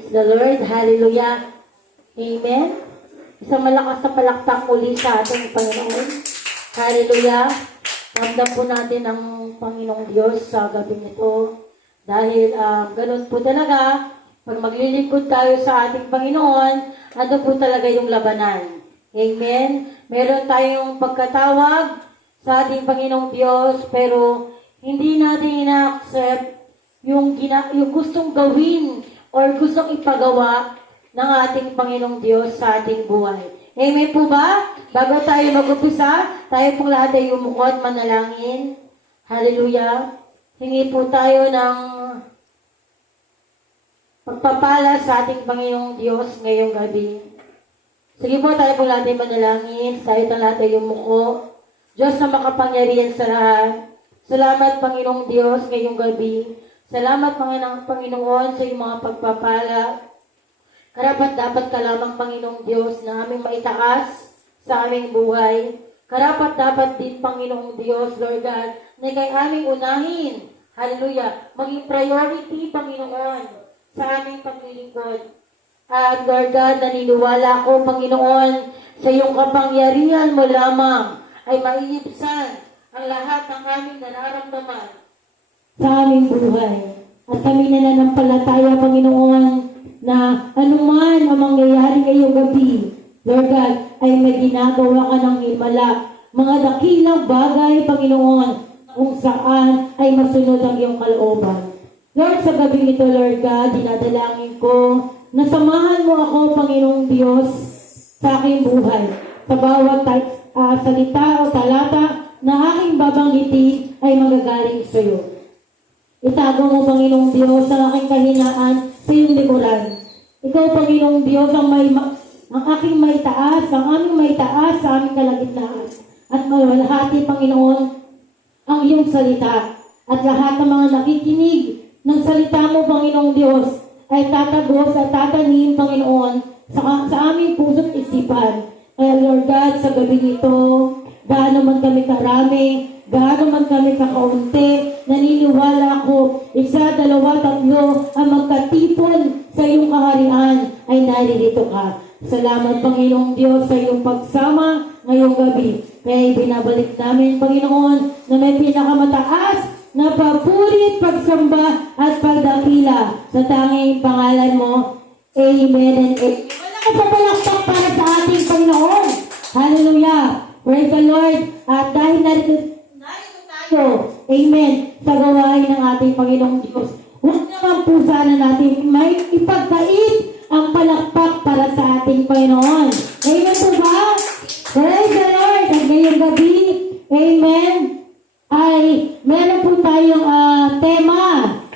Praise the Lord. Hallelujah. Amen. Isang malakas na palakpak muli sa ating Panginoon. Hallelujah. Ramdam po natin ang Panginoong Diyos sa gabi nito. Dahil ganun po talaga, pag maglilingkod tayo sa ating Panginoon, ano po talaga yung labanan. Amen. Meron tayong pagkatawag sa ating Panginoong Diyos, pero hindi natin ina-accept yung gustong gawin or gustong ipagawa ng ating Panginoong Diyos sa ating buhay. Amen po ba? Bago tayo mag-umpisa, tayo pong lahat ay umukot, manalangin. Hallelujah. Hingi po tayo ng pagpapala sa ating Panginoong Diyos ngayong gabi. Sige po, tayo pong lahat ay manalangin. Tayo pong lahat ay umuko. Diyos na makapangyarihan sa lahat. Salamat, Panginoong Diyos, ngayong gabi. Salamat, Panginoon, sa iyong mga pagpapala. Karapat dapat ka lamang, Panginoong Diyos, na aming maitaas sa aming buhay. Karapat dapat din, Panginoong Diyos, Lord God, na kay aming unahin. Hallelujah. Maging priority, Panginoon, sa aming paglilingkod. At Lord God, naniniwala ko, Panginoon, sa iyong kapangyarihan mo lamang ay maiibsan ang lahat ng aming nararamdaman sa aming buhay. At kami nananampalataya, Panginoon, na anuman ang mangyayari ngayong gabi, Lord God, ay may ginagawa ka ng himala. Mga dakilang bagay, Panginoon, kung saan ay masunod ang iyong kalooban. Lord, sa gabi nito, Lord God, dinadalangin ko na samahan mo ako, Panginoong Diyos, sa aking buhay. Sa bawat salita o talata na aking babanggitin ay magagaling sa iyo. Itago mo, Panginoong Diyos, ang aking kahinaan sa iyong likuran. Ikaw, Panginoong Diyos, ang aking maitaas, ang aming maitaas sa aming kalagitnaan. At mawalhati, Panginoon, ang iyong salita. At lahat ng mga nakikinig ng salita mo, Panginoong Diyos, ay tatagos at tatanim, Panginoon, sa aming puso't isipan. Kaya, Lord God, sa gabi nito, gaano man kami karami, gaano man kami kakaunti, naniniwala ko, 1, 2, 3 ang magkatipon sa iyong kaharian ay naririto ka. Salamat, Panginoong Diyos, sa iyong pagsama ngayong gabi. Kaya binabalik namin, Panginoon, na may pinakamataas na papurit, pagsamba at pagdakila sa tanging pangalan mo. Amen and amen. Wala ka papalakpak para sa ating Panginoon. Hallelujah. Praise the Lord. At dahil narito tayo, amen, sa gawain ng ating Panginoong Diyos, huwag naman po sana natin may ipagkait ang palakpak para sa ating Panginoon. Amen po ba? Praise the Lord. At ngayong gabi, amen, ay meron po tayong tema.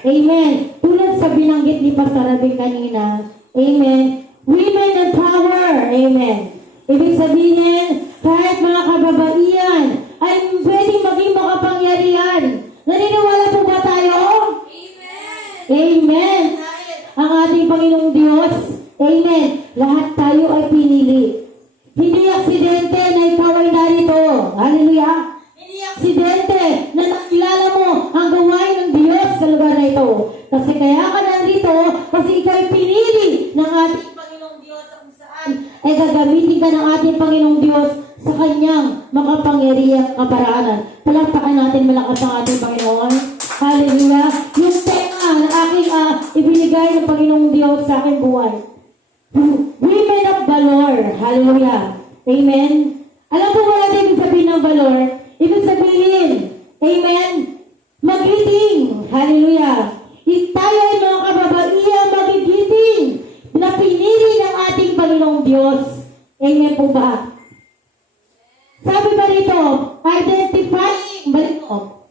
Amen. Tulad sa binanggit ni Pastor Rabing kanina. Amen. Women and power. Amen. Ibig sabihin, kahit mga kababaihan ay pwedeng maging makapangyarihan. Naniniwala po ba tayo? Amen. Amen. Ang ating Panginoong Diyos. Amen. Lahat tayo ay pinili. Hindi aksidente na ikaw ay narito. Hallelujah. Hindi aksidente na nakilala mo ang gawain ng Diyos sa lugar na ito. Kasi kaya ka nandito kasi ikaw ay pinili ng ating Panginoong Diyos kung saan ay gagamitin ka ng ating Panginoong Diyos sa kanyang makapangyarihang kaparaanan. Palakpakan natin malakas ang ating Panginoon. Hallelujah. Yung tema na aking ibinigay ng Panginoong Diyos sa aking buhay. Women of valor. Hallelujah. Amen. Alam po ba natin ibig sabihin ng valor? Ibig sabihin, amen, magiting. Hallelujah. Tayo ay mga kababaihan magigiting na pinili ng ating Panginoong Diyos. Amen po ba? Sabi ba rito, identifying, balik mo.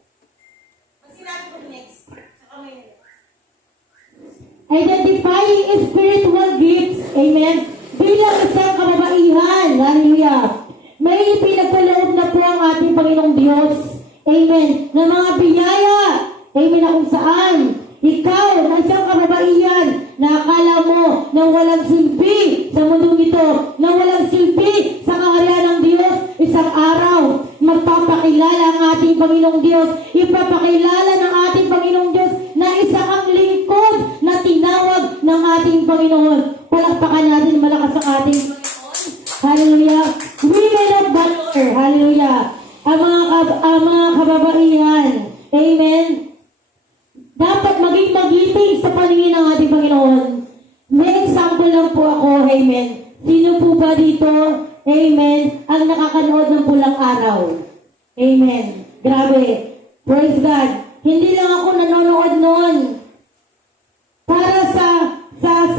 Sinabi ko next. Identifying spiritual gifts, amen, bilang isang kababaihan. Hallelujah. May pinagkaloob na po ang ating Panginoong Diyos. Amen. Na mga biyaya. Amen. Na kung saan ikaw na isang kababaihan na akala mo na walang silbi sa mundong ito, na walang silbi sa kaharian ng Diyos, isang araw magpapakilala ang ating Panginoong Diyos. Ipapakilala ng ating Panginoong Diyos na isa kang lingkod na tinawag ng ating Panginoon. Palakpakan natin malakas ang ating Panginoon. Hallelujah. Women of valor. Hallelujah. Ang mga kababaihan. Amen. Dapat maging magiting sa paningin ng ating Panginoon. May example lang po ako. Amen. Sino po ba dito? Amen. Ang nakakanood ng pulang araw. Amen. Grabe. Praise God. Hindi lang ako nanonood noon para sa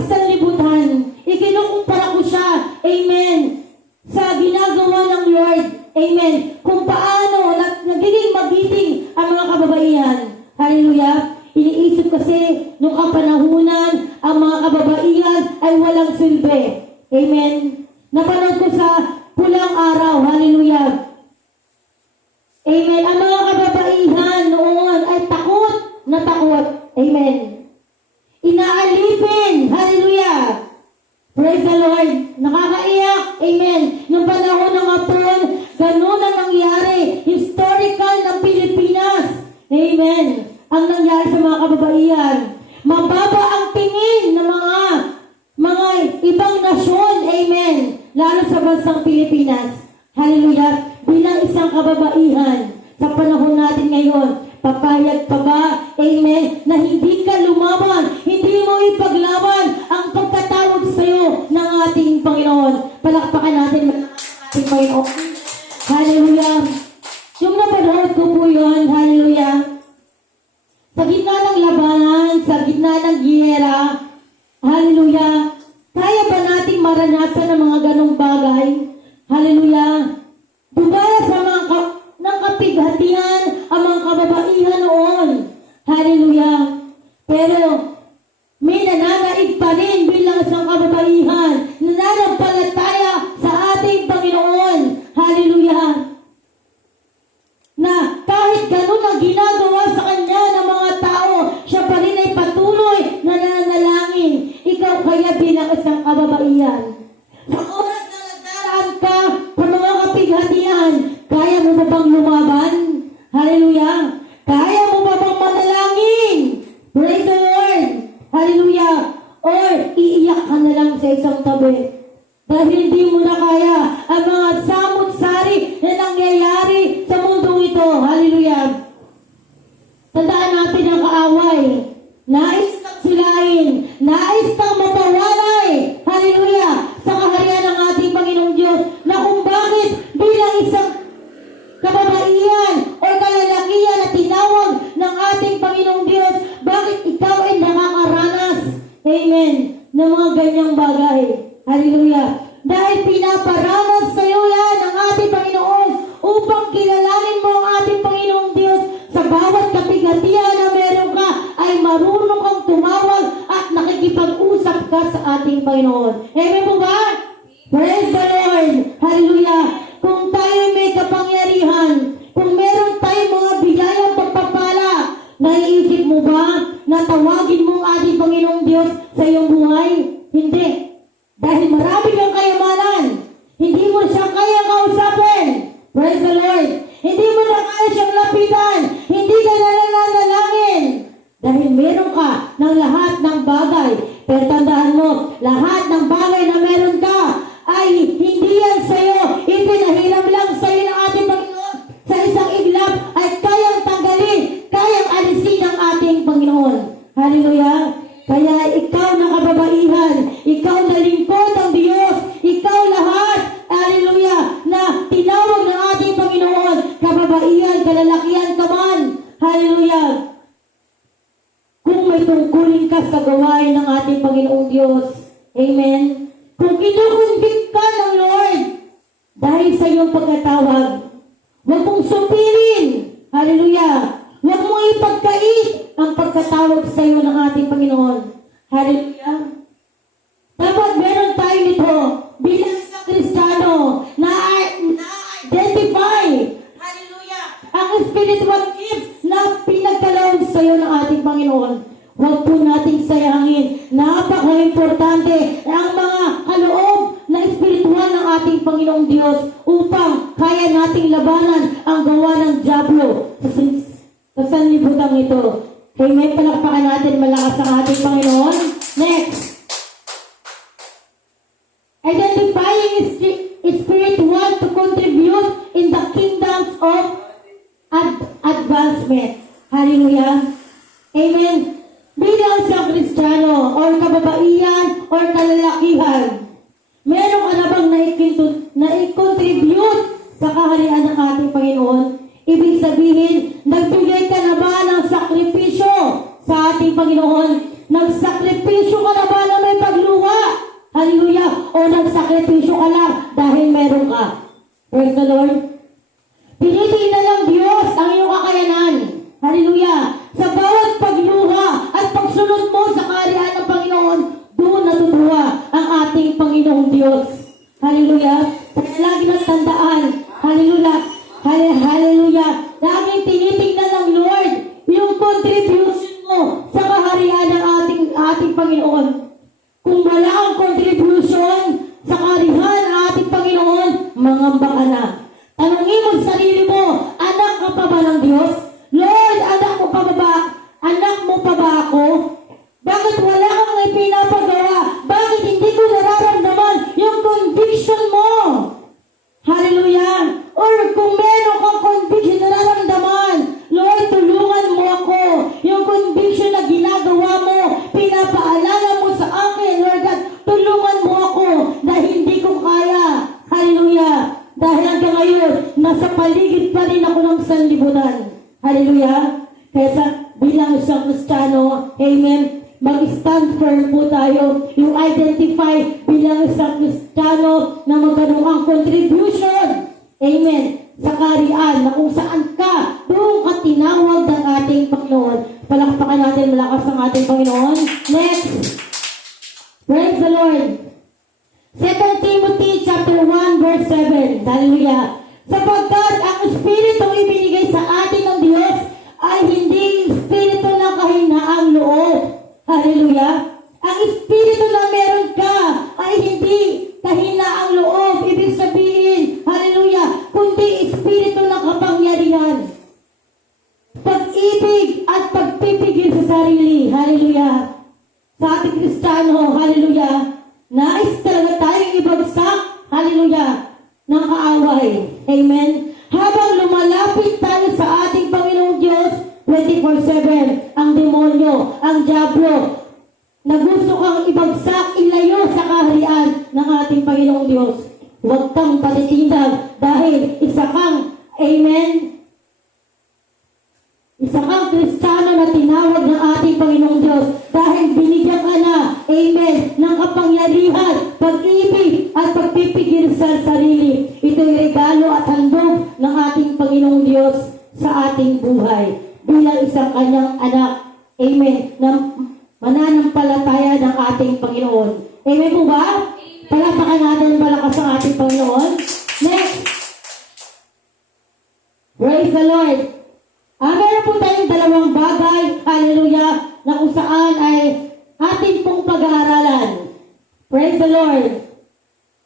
sanlibutan. Ikinukumpara ko siya. Amen. Sa ginagawa ng Lord. Amen. Kung paano nagiging magiting ang mga kababaihan. Hallelujah. Iniisip kasi nung kapanahunan, ang mga kababaihan ay walang silbi. Amen. Napanood ko sa pulang araw. Hallelujah. Amen. Ang mga kababaihan noon ay takot na takot. Amen. Inaalipin. Hallelujah. Praise the Lord. Nakakaiyak. Amen. Noong panahon ng Apol, ganun ang nangyari. Historical ng Pilipinas. Amen. Ang nangyari sa mga kababaihan. Mababa ang tingin ng mga ibang nasyon. Amen. Lalo sa bansang Pilipinas. Hallelujah. Bilang isang kababaihan sa panahon natin ngayon, papayag pa ba, amen, na hindi ka lumaban, hindi mo ipaglaban ang pagkatawag sa iyo ng ating Panginoon. Palakpakan natin ang ating Panginoon. Hallelujah. Yung napanood ko po yun, hallelujah. Sa gitna ng labanan, sa gitna ng giyera, hallelujah, kaya ba nating maranasan ang mga ganong bagay? Hallelujah. Dumaya sa mga ng kapighatian ang mga kababaihan noon. Hallelujah. Pero may nananaig pa rin bilang isang kababaihan. Nananampalataya sa ating Panginoon. Hallelujah. Na kahit ganun ang ginagawa sa kanya ng mga tao, siya pa rin ay patuloy na nananalangin. Ikaw kaya bilang isang kababaihan. Sa oras na nagdaraan ka sa mga kapighatian, kaya mo ba bang lumaban? Hallelujah. Kaya mo ba bang manalangin? Praise the Lord. Hallelujah. Or iiyak ka na lang sa isang tabi. Dahil hindi mo na kaya ang mga samot-sari na nangyayari sa mundong ito. Hallelujah. Tandaan natin ang kaaway. Nais kang silain. Nais kang mapawalay. Hallelujah. Sa kaharian ng ating Panginoong Diyos na kung bakit bilang isang kababaihan o kalalakihan na tinawag ng ating Panginoong Diyos, bakit ikaw ay nakakaranas, amen, ng mga ganyang bagay. Hallelujah. Dahil pinaparanas sa iyo yan ng ating Panginoon upang kilalanin mo ang ating Panginoong Diyos sa bawat kapighatian na meron ka ay marunong kang tumawag at nakikipag-usap ka sa ating Panginoon. Amen po ba? Praise the Lord. Hallelujah. Kung tayo may kapangyarihan, kung meron tayong mga biyayang pagpapala, naiisip mo ba na tawagin mo ang ating Panginoong Diyos sa iyong buhay? Hindi. Dahil marami kang kayamanan, hindi mo siya kaya kausapin. Praise the Lord. Hindi mo na kaya siyang lapitan. Hindi ka nananalangin. Dahil meron ka ng lahat ng bagay. Pero tandaan mo, lahat ng bagay na meron ka ay hindi yan sa'yo. Ipinahiram lang sa'yo ng ating Panginoon. Sa isang iglap ay kayang tanggalin, kayang alisin ng ating Panginoon. Hallelujah. Kaya ikaw na kababaihan, ikaw na lingkod ng Diyos, ikaw lahat, hallelujah, na tinawag ng ating Panginoon, kababaihan, kalalakihan ka man, hallelujah. Kung may tungkulin ka sa gawain ng ating Panginoong Diyos, amen. Kung kinukumbit ka ng Lord, dahil sa iyong pagkatawag, huwag mong supirin, hallelujah. Huwag mong ipagkait ang pagkatawag sa iyo ng ating Panginoon. Hallelujah. Dapat meron tayo nito bilang isang Kristiyano na identify, hallelujah, ang spiritual gifts na pinagkaloob sa iyo ng ating Panginoon. Huwag po nating sayangin. Napaka-importante ang mga kaloob na espiritual ng ating Panginoong Diyos upang kaya nating labanan ang gawa ng dyablo sa sanlibutan ito. Amen. Palakpakan natin malakas ang ating Panginoon. Next. advancement. Hallelujah. Amen. Bilang isang Kristiyano, or kababaihan, or kalalakihan, meron ka na bang na-contribute sa kaharian ng ating Panginoon? Ibig sabihin, nagbigay ka na ba ng sakripisyo sa ating Panginoon? Nagsakripisyo ka na ba na may pagluha? Hallelujah. O nagsakripisyo ka lang dahil meron ka? Praise the Lord. Tinitingnan ng Diyos ang iyong kakayanan. Hallelujah. Sa bawat pagluha at pagsunod mo sa kaharian ng Panginoon, doon natutuwa ang ating Panginoong Diyos. Hallelujah. Kaya lagi na't tandaan. Hallelujah. Hallelujah. Laging tinitingnan ng Lord yung contribution mo sa kaharian ng ating Panginoon. Kung wala ang contribution sa kaharian ng ating Panginoon, mangamba ka na. Tanungin mo sa sarili mo, anak ka pa ba ng Diyos? Lord, anak mo pa ba? Anak mo pa ba ako? Bakit wala kang ipinapagawa? Bakit hindi ko nararamdaman yung conviction mo? Hallelujah! Or kung meron kang conviction na nararamdaman, Lord, tulungan mo ako. Yung conviction na ginagawa mo, pinapaalala mo sa akin, Lord God, tulungan mo ako na hindi ko kaya. Hallelujah! Dahil hanggang ngayon, nasa paligid pa rin ako ng sanlibutan. Hallelujah! Kaya bilang isang Kristiyano, amen, mag-stand firm po tayo. Yung identify bilang isang Kristiyano na magkaroon ang contribution. Amen. Sa kaharian na kung saan ka, doon ka tinawag ng ating Panginoon. Palakpakan natin malakas ang ating Panginoon. Next. Praise the Lord. 2 Timothy chapter 1 verse 7. Hallelujah. Sapagkat ang Espiritu ibinigay sa atin ng Diyos ay hindi Espiritu ng kahinaang loob. Hallelujah. Ang Espiritu na meron ka ay hindi kahinaang loob. Ibig sabihin, hallelujah, kundi Espiritu ng kapangyarihan. Pag-ibig at pagpipigil sa sarili. Hallelujah. Sa ating Kristiyano, hallelujah, nais talaga tayong ibagsak, hallelujah, ng kaaway. Amen. Habang lumalapit tayo sa ating Panginoong Diyos, 24/7, ang demonyo, ang diablo, na gusto kang ibagsak, ilayo sa kaharian ng ating Panginoong Diyos. Huwag kang patitindag dahil isa kang, amen, isa kang Kristiyano na tinawag ng ating Panginoong Diyos dahil binigyan ka na, amen, ng kapangyarihan, pag-ibig at pagpipigil sa sarili. Ito'y regalo at handog ng ating Panginoong Diyos sa ating buhay bilang isang kanyang anak, amen, na mananampalataya ng ating Panginoon. Amen po ba? Palakpakan natin malakas ang ating Panginoon. Next. Praise the Lord. Meron po tayong dalawang bagay, hallelujah, na kung saan ay ating pong pag-aaralan. Praise the Lord.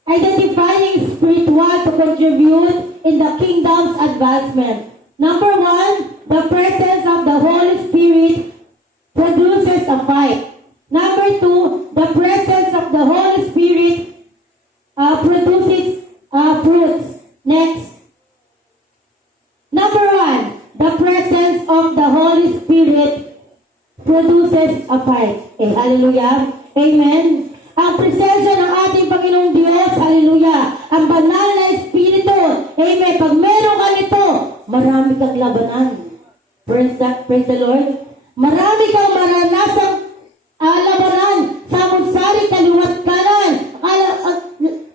Identifying spiritual to contribute in the kingdom's advancement. Number 1, the presence of the Holy Spirit produces a fight. Number 2, the presence of the Holy Spirit produces fruits. Next. Number 1, the presence of the Holy Spirit produces a fight. Hallelujah. Amen. Ang presensya ng ating Panginoong Diyos, hallelujah, ang banal na Espiritu, amen, pag meron ka nito, marami kang labanan. Praise the Lord. Marami kang maranasang labanan sa munsari, kaliwat kanan,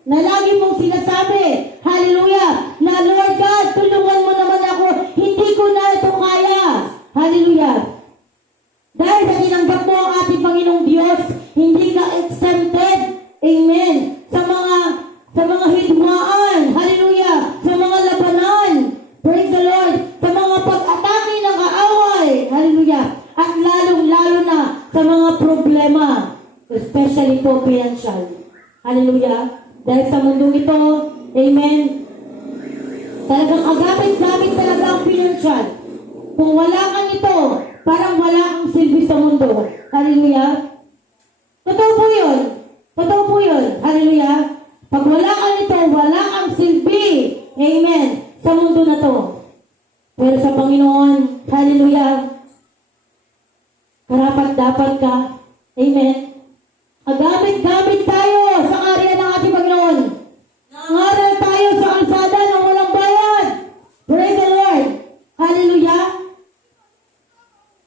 na lagi mong sinasabi, hallelujah, na Lord God, tulungan mo naman ako, hindi ko na ito kaya. Hallelujah. Dahil sa tinanggap mo ang ating Panginoong Diyos, hindi ka exempted, amen, sa mga hidwaan, hallelujah, sa mga labanan, praise the Lord, sa mga pag-atake ng kaaway, hallelujah, at lalong-lalo na sa mga problema, especially po financial, hallelujah, dahil sa mundong ito, amen, talagang agapit-gapit talaga ang financial. Kung wala kang ito, parang wala kang silbi sa mundo, hallelujah. Totoo po yun. Totoo po yun. Hallelujah. Pag wala ka nito, wala kang silbi. Amen. Sa mundo na to. Pero sa Panginoon, hallelujah, karapat-dapat ka. Amen. Agamit-gamit tayo sa karya ng ating Panginoon. Nangaral tayo sa kalsada ng walang bayad. Praise the Lord. Hallelujah.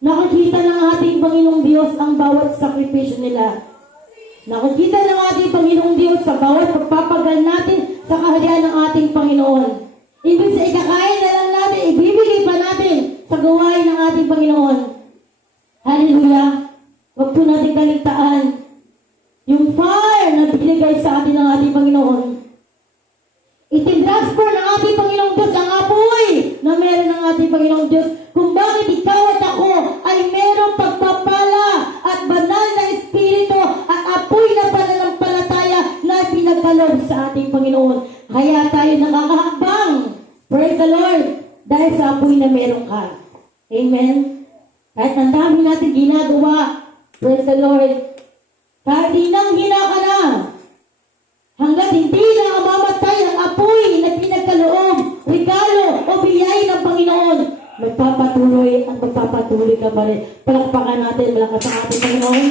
Nakikita ng ating Panginoong Diyos ang bawat sakripisyo nila. Nakikita ng ating Panginoong Diyos sa bawat pagpapagal natin sa kaharian ng ating Panginoon. Ibig sa ikakain na lang natin, ibibigay pa natin sa gawain ng ating Panginoon. Hallelujah. Huwag po natin kaligtaan yung fire na binigay sa atin ng ating Panginoon. Itinransfer ng ating Panginoong Diyos ang apoy na meron ng ating Panginoong Diyos kung bakit ikaw at ako ay merong pagpapala at banal na espiritu at apoy na pananampalataya na pinagkaloob sa ating Panginoon. Kaya tayo nakakahakbang. Praise the Lord. Dahil sa apoy na meron ka. Amen. Kahit ang dami natin ginagawa. Praise the Lord. Kahit hinang-hina ka na. Hanggat hindi na mamatay ang apoy na pinagkaloob, regalo o biyay ng Panginoon, magpapatuloy at magpapatuloy ka pa rin. Palakpakan natin, malakas ang ating Panginoon.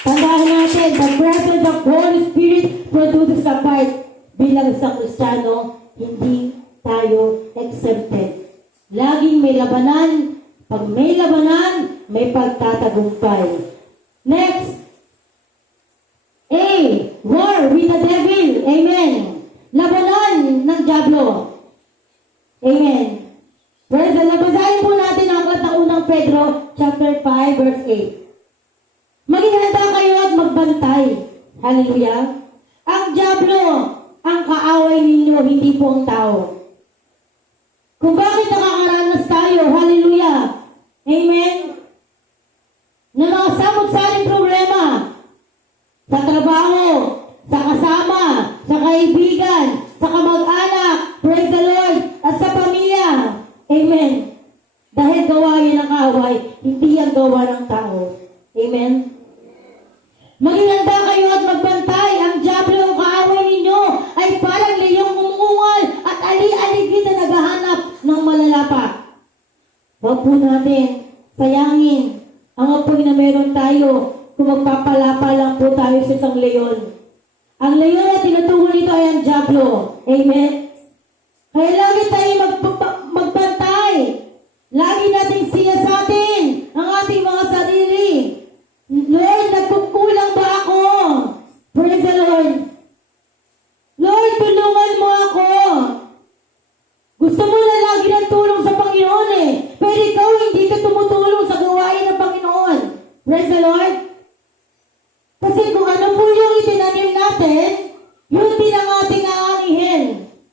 Tandaan natin, the presence of Holy Spirit produces a fight. Bilang isang Kristiyano, hindi tayo exempted. Laging may labanan. Pag may labanan, may pagtatagumpay. Next, A. War with the devil. Amen. Labanan ng Diablo. Amen. Praise the Lord. Basahin po natin ang aklat ng unang Pedro, chapter 5, verse 8. Maging handa kayo at magbantay. Hallelujah. Ang Diablo, ang kaaway ninyo, hindi po ang tao. Kung bakit nakakaranas tayo, hallelujah. Amen. Na mga samot-saring problema, sa trabaho, sa kasama, sa kaibigan, sa kamag-anak, praise the Lord, at sa pamilya. Amen. Dahil gawa yan ng kaaway, hindi ang gawa ng tao. Amen. Maging handa kayo at magbantay. Ang Diablo, ang kaaway ninyo, ay parang leyong umungal at ali-aligid na naghahanap ng malalapa. Huwag po natin sayangin ang apoy na meron tayo kung magpapalapa lang po tayo sa isang leyon. Ang leyon na tinutukoy nito ay ang Diablo. Amen? Kaya lagi tayo magbantay. Lagi nating sinasatin ang ating mga sarili. Lord, nagkukulang ba ako? Praise the Lord. Lord, tulungan mo ako. Gusto mo na lagi ng tulong sa Panginoon eh. Pero ikaw hindi ka tumutulong sa gawain ng Panginoon. Praise the Lord. Kasi kung ano po yung itinanim natin, yun din ang ating aanihin.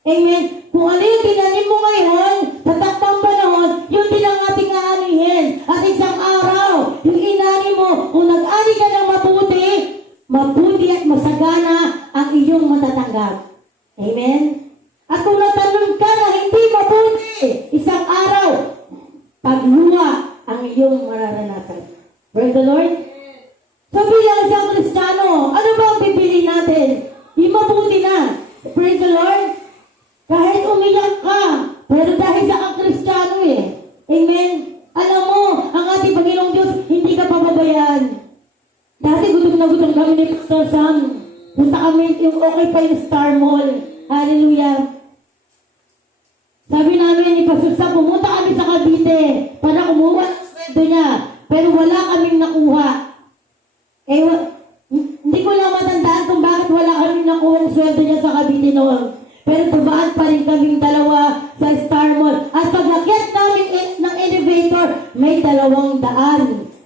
Amen. Kung ano yung tinanim mo ngayon, sa takdang panahon, yun din ang ating aanihin. At isang araw, yung inani mo, kung nag-ani ka ng mabuti at masagana ang iyong matatanggap. Amen. At kung natanong ka na hindi mabuti, isang araw, pagluwa ang iyong mararanasan. Praise the Lord. So bilang isang Kristiyano, ano ba ang pipili natin? Yung mabuti na. Praise the Lord. Kahit umiyak ka, pero dahil sa kang Kristiyano eh. Amen. Alam mo, ang ating Panginoong Diyos, hindi ka pababayaan. Dati gutom na gutom kami ni Pastor Sam. Punta kami yung okay pa yung Star Mall. Hallelujah. Sabi namin ni Pastor Sam, pumunta kami sa Cavite para kumuha ng sweldo niya. Pero wala kaming nakuha. Hindi ko lang matandaan kung bakit wala kaming nakuha ng sweldo niya sa Cavite noon. Pero tubaan pa rin kaming dalawa sa Star Mall. At pag nakyat namin ng elevator, may 200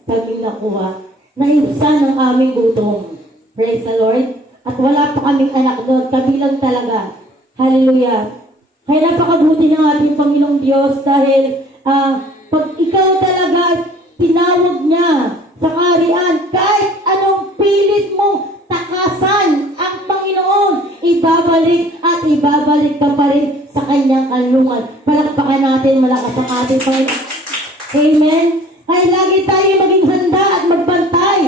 kaming nakuha. Naibsan ang aming gutom. Praise the Lord. At wala pa kaming anak doon. Kabilang talaga. Hallelujah. Kaya napakabuti ng ating Panginoong Diyos dahil pag ikaw talaga tinawag niya sa kaharian, kahit anong pilit mong takasan ang Panginoon, ibabalik at ibabalik ka pa rin sa kanyang kalungan. Palakpakan natin, malakas ang ating Panginoon. Amen? Ay lagi tayo maging handa at magbantay.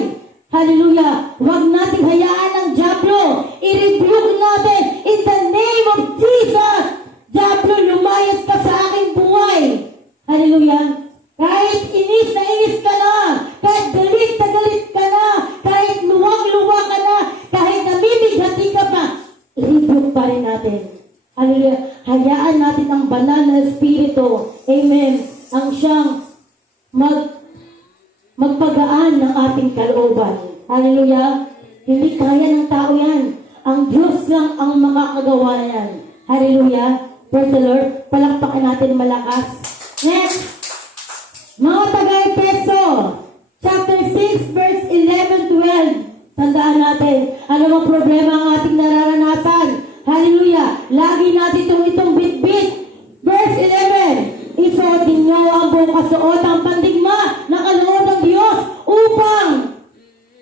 Hallelujah. Huwag nating hayaan ang Diablo. I-rebuke natin in the name of Jesus. Diablo, lumayas ka sa aking buhay. amen, ang siyang magpagaan ng ating kalooban. Hallelujah. Hindi kaya ng tao yan. Ang Diyos lang ang makakagawa yan. Hallelujah. Praise the Lord. Palakpakan natin malakas. Next. Mga taga-Efeso, chapter 6, verse 11-12. Tandaan natin, ano ang problema ang ating nararanasan. Hallelujah. Lagi natin itong bit-bit. Verse 11. Isuotin niyo ang buong kasuotang pandigma na kaloob ng Diyos upang,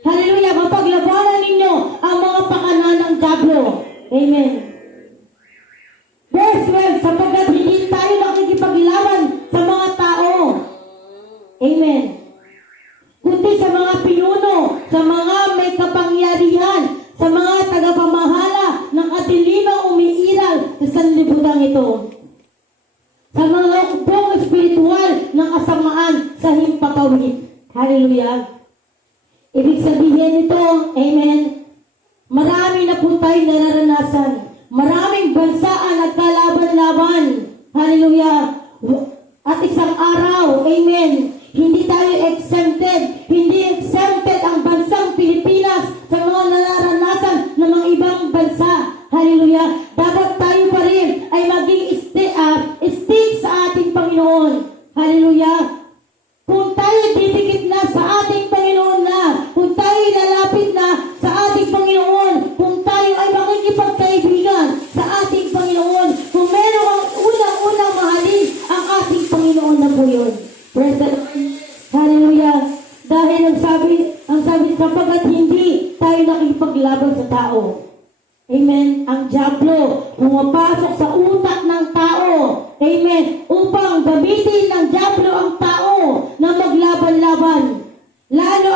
hallelujah, mapaglabanan ninyo ang mga pakanan ng diablo. Amen. Verse 12, sapagkat hindi tayo nakikipaglaban sa mga tao. Amen. Kundi sa mga pinuno, sa mga may kapangyarihan, sa mga tagapamahala ng katilimang umiiral sa sanlibutan ito. Sa mga buong espiritual ng kasamaan sa himpapawid. Hallelujah. Ibig sabihin nito, amen, marami na po tayo nararanasan. Maraming bansa ang nagkalaban-laban. Hallelujah. At isang araw, amen, hindi tayo exempted. Hindi exempted ang bansang Pilipinas sa mga nararanasan ng mga ibang bansa. Hallelujah. Dapat tayo pa rin ay maging stick sa ating Panginoon. Hallelujah. Kung tayo didikit na sa ating Panginoon na, kung tayo lalapit na sa ating Panginoon, kung tayo ay makikipagkaibigan sa ating Panginoon, kung meron ang unang-unang mahalin ang ating Panginoon na po yun. Praise the Lord. Hallelujah. Dahil ang sabi sapagkat hindi tayo nakikipaglaban sa tao. Amen. Ang diablo pumapasok sa utak ng tao. Amen. Upang gamitin ng diablo ang tao na maglaban-laban. Lalo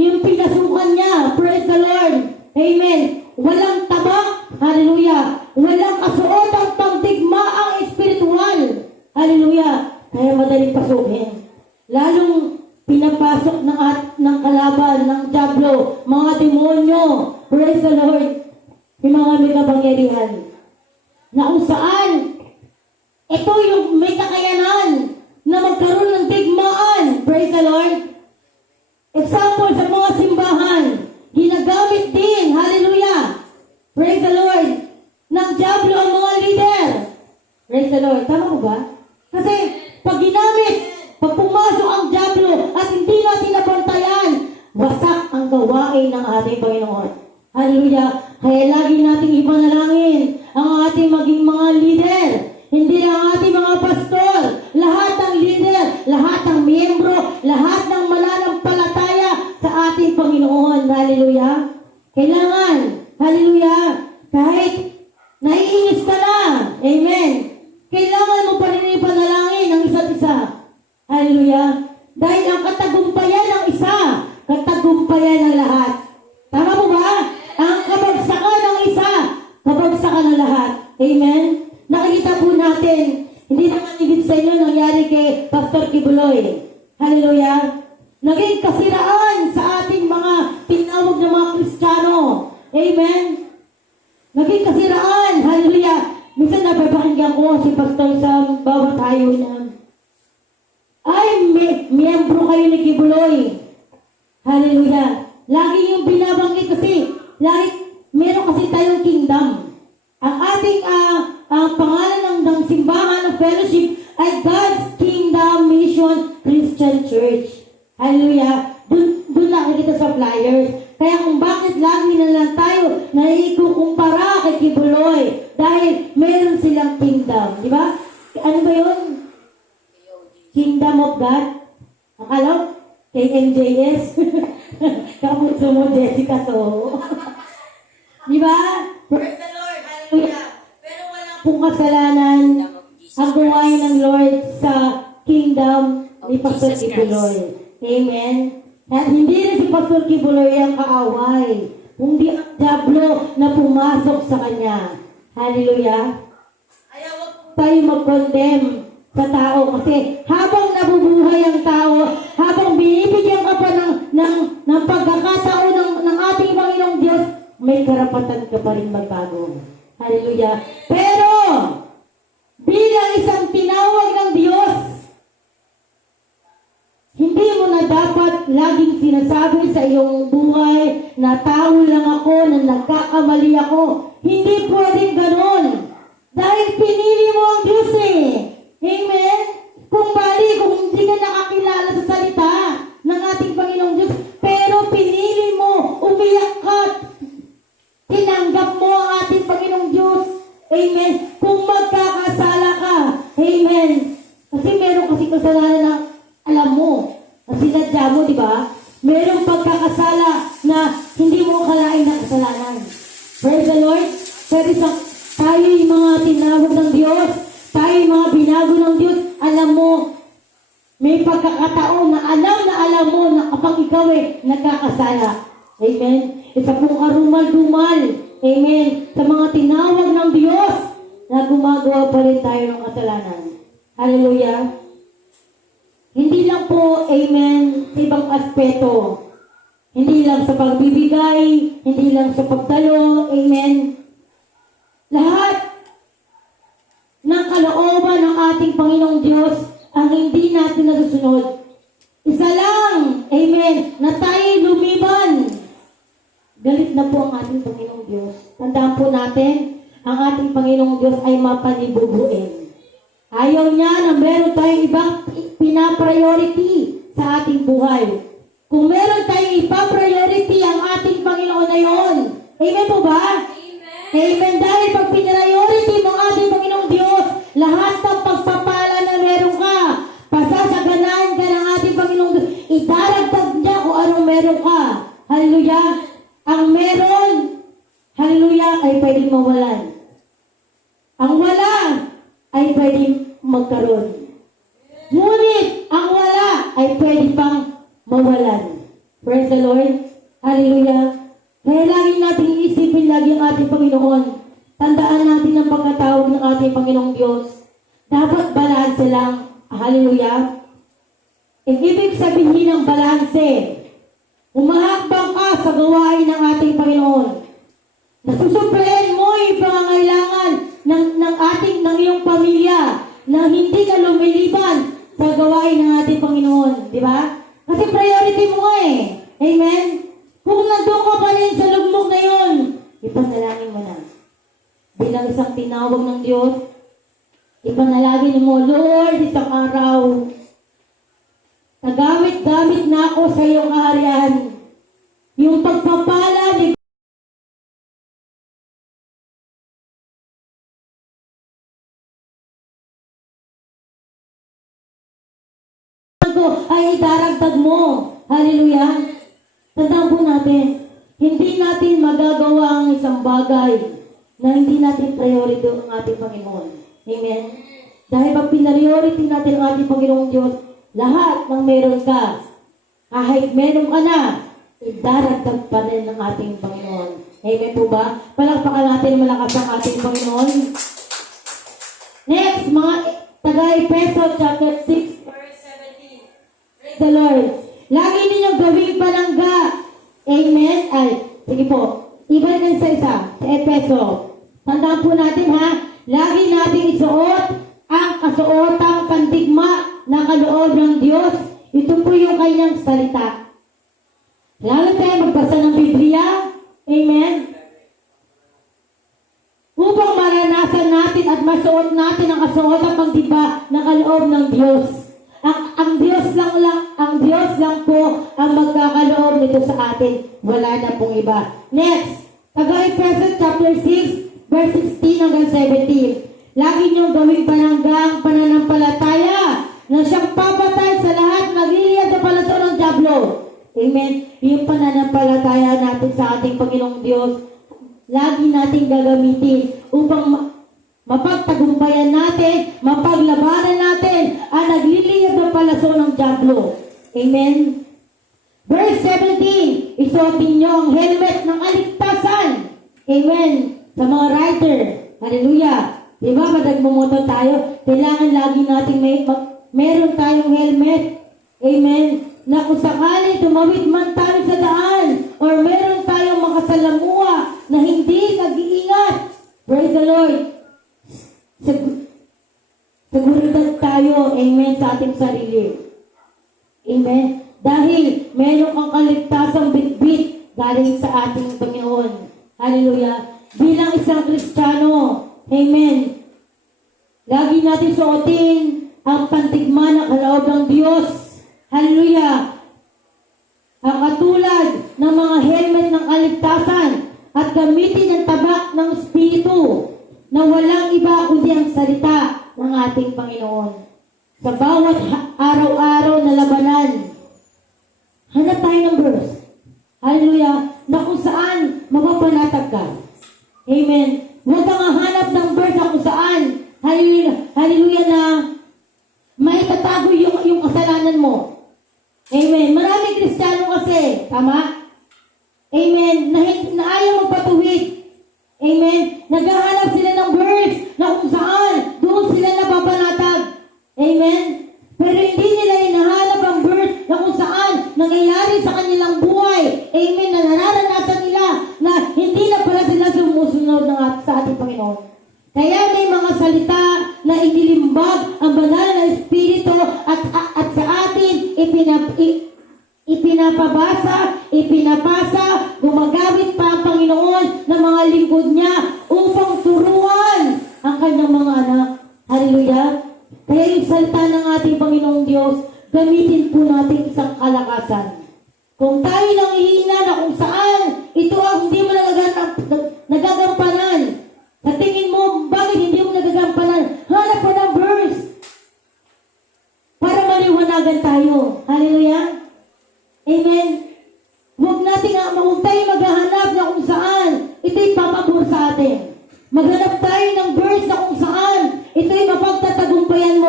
yung pinasukan niya. Praise the Lord. Amen. Walang tabak. Hallelujah. Walang kasuotang pagdigma ang espiritual. Hallelujah. Kaya madaling pasukin. Lalong pinapasok ng kalaban, ng diablo, mga demonyo. Praise the Lord. Yung mga may kapangyarihan. Na kung saan, ito yung may kakayanan na magkaroon ng digmaan. Praise the Lord. Example sa mga simbahan, ginagamit din, hallelujah, praise the Lord, ng diablo ang mga leader. Praise the Lord. Tama mo ba? Kasi pag ginamit, pag pumasok ang diablo at hindi natin nabantayan, wasak ang gawain ng ating Panginoon. Hallelujah. Kaya lagi nating ipanalangin ang ating maging mga leader. Hindi ang ating mga pastor. Lahat ng leader, lahat ng miyembro, lahat ng mananampalataya sa ating Panginoon. Hallelujah. Kailangan, hallelujah, kahit naiinis ka na, amen, kailangan mo pa rin ipanalangin ang isa't isa. Hallelujah. Dahil ang katagumpayan ng isa, katagumpayan ng lahat. Tama mo ba? Ang kabagsakan ng isa, kabagsakan ng lahat. Amen? Nakikita po natin, hindi naman higit sa inyo nangyari kay Pastor Kibuloy. Hallelujah. Naging kasiraan sa ating mga tinawag na mga Kristiyano. Amen? Naging kasiraan. Hallelujah. Minsan napapakinggan ko si Pastor sa bawat hayo na, ay, miyembro kayo ni Kibuloy. Hallelujah. Lagi yung binabanggit kasi, meron kasi tayong kingdom. Ang ating pangalan ng simbahan ng fellowship ay God's Kingdom Mission Christian Church. Hallelujah. Doon nakikita sa flyers. Kaya kung bakit lagi na lang tayo naikukumpara kay Kibuloy dahil meron silang kingdom. Di ba? Ano ba yun? Kingdom of God. Akala? KMJS. Kaputso mo, Jessica, so. Di ba? Praise the Lord. Hallelujah. Pero wala pong kasalanan ang gawain ng Lord sa kingdom ni Pastor Kibuloy. Amen. At hindi rin si Pastor Kibuloy ang kaaway. Kundi ang diablo na pumasok sa kanya. Hallelujah. Ayaw tayo mag-condemn sa tao kasi habang nabubuhay ang tao, habang binibigyan ka pa ng pagkakataon ng ating Panginoong Diyos, may karapatan ka pa rin magbago. Hallelujah. Pero, bilang isang tinawag ng Diyos dapat laging sinasabi sa iyong buhay na tao lang ako, na nagkakamali ako. Hindi pwedeng ganon. Dahil pinili mo ang Diyos eh. Amen? Kung hindi ka nakakilala sa salita ng ating Panginoong Diyos, pero pinili mo, umiyak ka, tinanggap mo ang ating Panginoong Diyos. Amen? Kung magkakasala ka, amen? Kasi meron kasi kasalanan na alam mo, na sinadya mo, di ba? Merong pagkakasala na hindi mo akalain na kasalanan. Praise the Lord. Pero tayo yung mga tinawag ng Diyos, tayo yung mga binago ng Diyos, alam mo, may pagkakataon na alam mo na kapag ikaw nagkakasala. Amen. Isa pong karumal-dumal. Amen. Sa mga tinawag ng Diyos na gumagawa pa rin tayo ng kasalanan. Hallelujah. Hindi lang po, amen, sa ibang aspeto. Hindi lang sa pagbibigay, hindi lang sa pagdalo, amen. Lahat ng kalooban ng ating Panginoong Diyos ang hindi natin nasusunod. Isa lang, amen, na tayo lumiban. Galit na po ang ating Panginoong Diyos. Tandaan po natin, ang ating Panginoong Diyos ay mapanibubuin. Ayaw niya na meron tayong ibang pinapriority sa ating buhay. Kung meron tayong ipa-priority ang ating Panginoon na yun. Amen po ba? Amen. Dahil pag pinriority mo ang ating Panginoong Diyos, lahat ng pagpapala na meron ka, pasasaganaan ka ng ating Panginoong Diyos, idaragdag niya kung anong meron ka. Hallelujah. Ang meron, hallelujah, ay pwedeng mawalan. Ang wala, ay pwedeng magkaroon. Ngunit, ang wala, ay pwede pang mawalan. Praise the Lord. Hallelujah. Kaya lagi natin iisipin lagi ang ating Panginoon. Tandaan natin ang pagkatawag ng ating Panginoong Diyos. Dapat balanse lang. Hallelujah. Ibig sabihin ng balanse, umahakbang ka sa gawain ng ating Panginoon. Nasusuplehan mo yung pangangailangan ng iyong pamilya na hindi ka lumiliban sa gawain ng ating Panginoon. Di ba? Kasi priority mo nga eh. Amen? Kung nandun ka pa rin sa lugmok na yun, ipanalangin mo na. Bilang isang tinawag ng Diyos, ipanalangin mo, Lord, isang araw, nagamit-gamit na ako sa iyong kaharian. Yung pagpapala ni ay idaragdag mo. Hallelujah. Tandaan po natin, hindi natin magagawa ang isang bagay na hindi natin priority ang ating Panginoon. Amen? Dahil pag pinariority natin ang ating Panginoong Diyos, lahat ng meron ka, kahit meron ka na, idaragdag pa rin ng ating Panginoon. Amen po ba? Palakpakan natin malakas ang ating Panginoon. Next, mga taga-Efeso chapter 6, the Lord. Lagi ninyong gawing palangga. Amen? Ay, sige po. Iba din sa isa, sa Efeso. Tandaan po natin ha, lagi natin isuot ang kasuotang pandigma na kaloob ng Diyos. Ito po yung kanyang salita. Lalo tayo magbasa ng Biblia. Amen? Upang maranasan natin at masuot natin ang kasuotang pandigma na kaloob ng Diyos. Ang Diyos lang po ang magkakaloob nito sa atin. Wala na pong iba. Next, taga-Efeso chapter 6, verse 16 hanggang 17. Lagi niyong gawing pananggang pananampalataya na siyang papatay sa lahat nagliliyad sa palaso ng dyablo. Amen. Yung pananampalataya natin sa ating Panginoong Diyos, lagi nating gagamitin upang mapagtagumpayan natin, mapaglabanan natin ang nagliliyab ng palaso ng dyablo. Amen? Verse 17, isuotin niyo ang helmet ng kaligtasan. Amen? Sa mga rider. Hallelujah. Diba, madagmumoto tayo, kailangan lagi natin meron tayong helmet. Amen? Na kung sakali tumawid man tayo sa daan or meron tayong makasalamuha na hindi nag-iingat. Praise the Lord. Seguridad tayo, amen, sa ating sarili. Amen. Dahil meron kang kaligtasang bitbit galing sa ating Panginoon. Hallelujah. Bilang isang Kristiyano, amen. Lagi natin suotin ang pantigma ng kaloob ng Diyos. Hallelujah. Ang katulad ng mga helmet ng kaligtasan at gamitin ang tabak ng Espiritu na walang iba kundi ang salita ng ating Panginoon. Sa bawat araw-araw na labanan, hanap tayo ng verse. Hallelujah. Na kung saan mapapanatag ka. Amen. Huwag kang hanap ng verse na kung saan, hallelujah, na maitatago yung kasalanan mo. Amen. Maraming Kristiyano kasi, tama? Amen. Na ayaw magpatuwid. Amen. Naghahanap sila ng verse na kung saan doon sila napapanatag. Amen. Pero hindi nila hinahanap ang verse na kung saan nangyayari sa kanilang buhay. Amen. Na nararanasan nila na hindi na pala sila sumusunod sa ating Panginoon. Kaya may mga salita na inilimbag ang banal na Espiritu at sa atin ipinapasa, gumagamit pa ang Panginoon ng mga lingkod niya upang turuan ang kanyang mga anak. Hallelujah. Kaya yung salita ng ating Panginoong Diyos, gamitin po natin isang kalakasan. Kung tayo nang ihina na kung saan ito ang hindi mo nagagampanan, sa tingin mo, bakit hindi mo nagagampanan? Hanap po ng verse para maliwanagan tayo. Hallelujah. Amen. Huwag tayo maghahanap na kung saan ito'y papabor sa atin. Maghanap tayo ng verse na kung saan ito'y mapagtatagumpayan mo.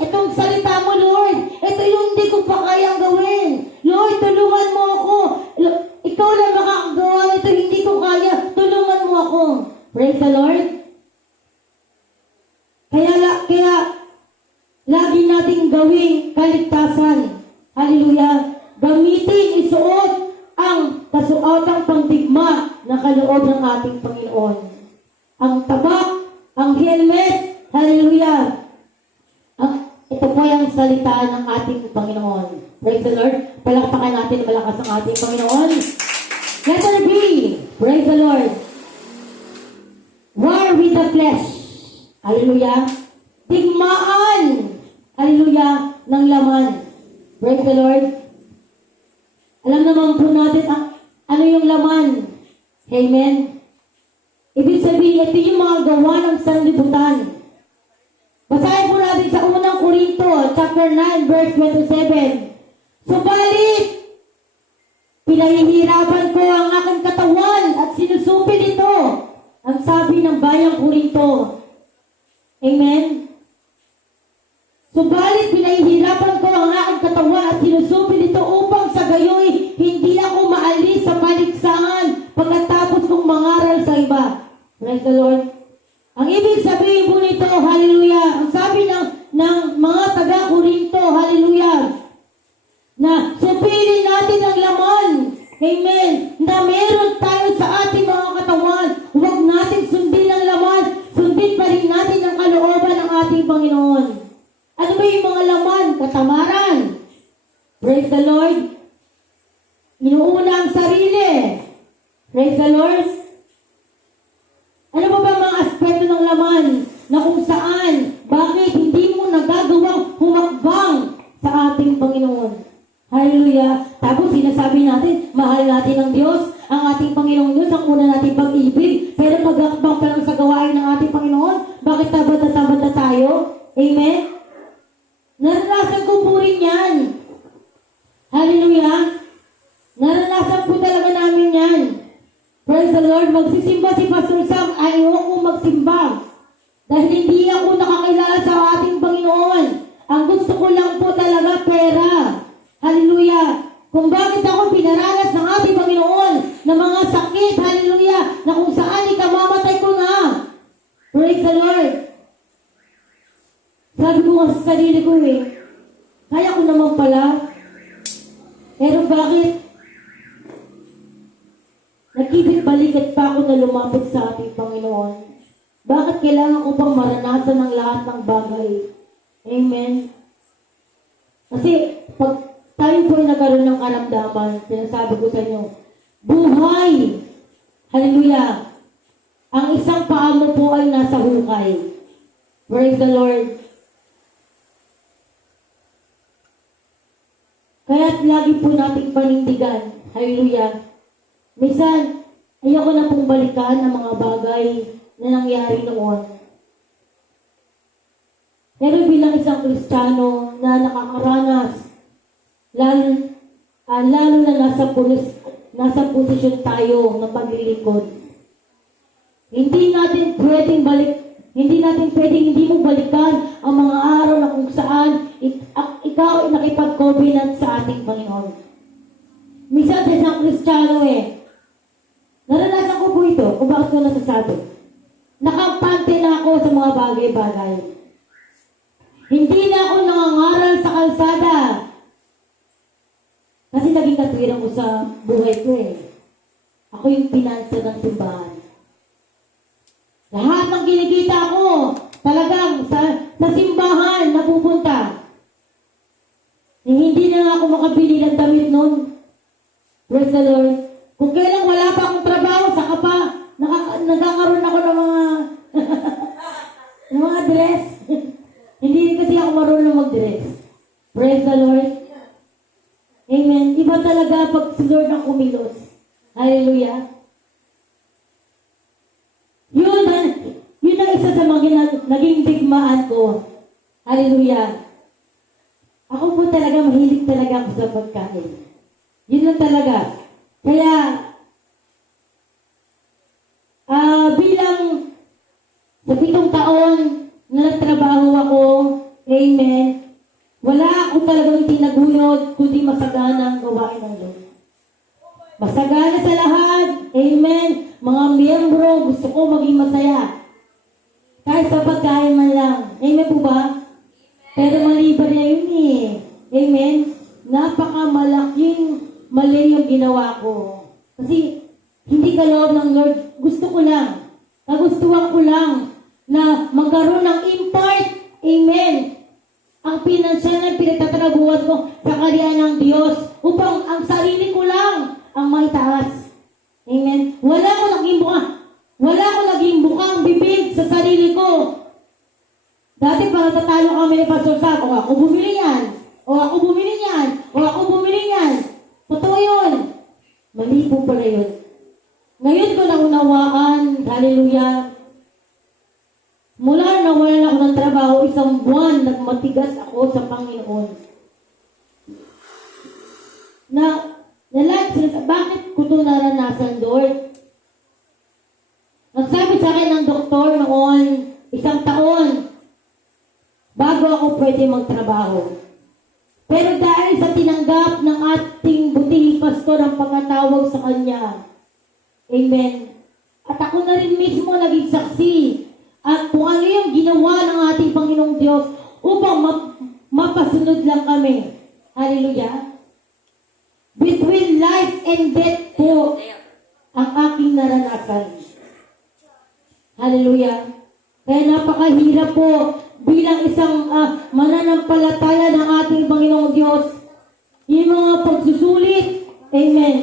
Itong salita mo, Lord. Ito yung hindi ko pa kayang gawin. Lord, tulungan mo ako. Ikaw lang makakagawa ito, hindi ko kaya. Tulungan mo ako. Praise the Lord. Kaya lagi nating gawing kaligtasan. Hallelujah. Gamitin, isuot ang kasuotang pangdigma na kaloob ng ating Panginoon. Ang tabak, ang helmet, hallelujah. Ito po yung salita ng ating Panginoon. Praise the Lord. Palakpakan natin malakas ang ating Panginoon. Letter B. Praise the Lord. War with the flesh. Hallelujah. Digmaan. Hallelujah. Ng laman. Praise the Lord. Alam naman po natin ano yung laman. Amen. Ibig sabihin, ito yung mga gawa ng sanlibutan. Basahin po natin sa unang Korinto, chapter 9, verse 27. Subalit, pinahihirapan ko ang aking katawan at sinusupil ito. Ang sabi ng bayang Korinto. Amen. Subalit, pinahihirapan ko ang aking katawan at sinusupil ito upang sa gayoy hindi ako maalis sa paligsahan pagkatapos kong mangaral sa iba. Praise the Lord. Ang ibig sabihin po nito, hallelujah, ang sabi ng mga taga-Korinto, hallelujah, na supilin natin ang laman, amen, na meron tayo sa ating mga katawan. Huwag natin sundin ang laman, sundin pa rin natin ang kalooban ng ating Panginoon. Ano ba yung mga laman? Katamaran. Praise the Lord. Inuuna ang sarili. Praise the Lord. Ano ba mga aspeto ng laman na kung saan, bakit hindi mo nagagawang humakbang sa ating Panginoon? Hallelujah. Tapos sinasabi natin, mahal natin ang Diyos, ang ating Panginoong Diyos, ang una nating pag-ibig, pero magakbang pa lang sa gawain ng ating Panginoon, bakit tabad na tayo? Amen? Naranasan ko po rin yan. Hallelujah. Naranasan po talaga namin yan. Praise the Lord. Magsisimba si Pastor Sam. Ayaw ko magsimba. Dahil hindi ako nakakilala sa ating Panginoon. Ang gusto ko lang po talaga pera. Hallelujah. Kung bakit ako pinaranas ng ating Panginoon na mga sakit. Hallelujah. Na kung saan ikamamatay ko na. Praise the Lord. Sabi ko nga sa sarili ko kaya ko naman pala. Pero bakit? Nagkibit-balikat pa ako na lumapit sa ating Panginoon. Bakit kailangan ko pang maranasan ang lahat ng bagay? Amen. Kasi, tayo po ay nagkaroon ng karamdaman. Sinasabi ko sa inyo, buhay! Hallelujah! Ang isang paa mo po ay nasa hukay. Praise the Lord. Kaya't lagi po nating panindigan. Hallelujah. Minsan, ayoko na pong balikan ang mga bagay na nangyari noon. Pero bilang isang Kristiyano na nakakaranas, lalo na nasa posisyon tayo ng paglilingkod, hindi mo balikan ang mga araw na kung saan ikaw ay nakipag-covenant sa ating Panginoon. Minsan sa isang Kristiyano naranasan ko po ito, kung bakit ko nasasabi. Nakampante na ako sa mga bagay-bagay. Hindi na ako nangangaral sa kalsada. Kasi naging katwiran ko sa buhay ko Ako yung pinansa ng simbahan. Lahat ng kinikita ko, talagang sa simbahan napupunta. Hindi na nga ako makabili ng damit noon. Praise the Lord. Kung kailan wala pa akong trabaho, saka pa nagkakaroon ako ng mga ng mga dress. Hindi kasi ako marunong mag-dress. Praise the Lord. Amen. Iba talaga pag si Lord ang kumilos. Hallelujah. Yun ang isa sa mga naging digmaan ko. Hallelujah. Ako po talaga, mahilig talaga ako sa pagkain. Yun lang talaga. Kaya, bilang sa 7 taon na nagtrabaho ako, amen, wala ako talagang tinaguyod, kundi masagana ang gawain ng Lord. Masagana sa lahat, amen, mga miyembro, gusto ko maging masaya. Kahit sa pagkain man lang. Amen po ba? Pero maliban na yun Amen? Napakamalaking mali yung ginawa ko. Kasi hindi kaloob ng Lord. Gusto ko lang. Nagustuhan ko lang na magkaroon ng impart. Amen. Ang pinansyal na pinagtatrabuhan ko sa karya ng Diyos upang ang sarili ko lang ang maitaas. Amen. Wala ko naging bukang bibig sa sarili ko. Dati pag natatalo kami ni Pastor Sam, o ako bumili yan, o ako bumili yan, o ako bumili yan. Totoo yun. Mali po pala yun. Ngayon ko naunawaan, hallelujah. Mula na nawalan ako ng trabaho, 1 buwan, nagmatigas ako sa Panginoon. Bakit ko ito naranasan, Lord? Nagsabi sa akin ng doktor noon, 1 taon, bago ako pwede magtrabaho. Pero dahil sa tinanggap ng ating butihing pastor ang pangatawag sa kanya, amen. At ako na rin mismo naging saksi at kung ano yung ginawa ng ating Panginoong Diyos upang mapasunod lang kami. Hallelujah. Between life and death po ang aking naranasan. Hallelujah. Kaya napakahirap po bilang isang mananampalataya ng ating Panginoong Diyos. Yung mga pagsusulit, amen,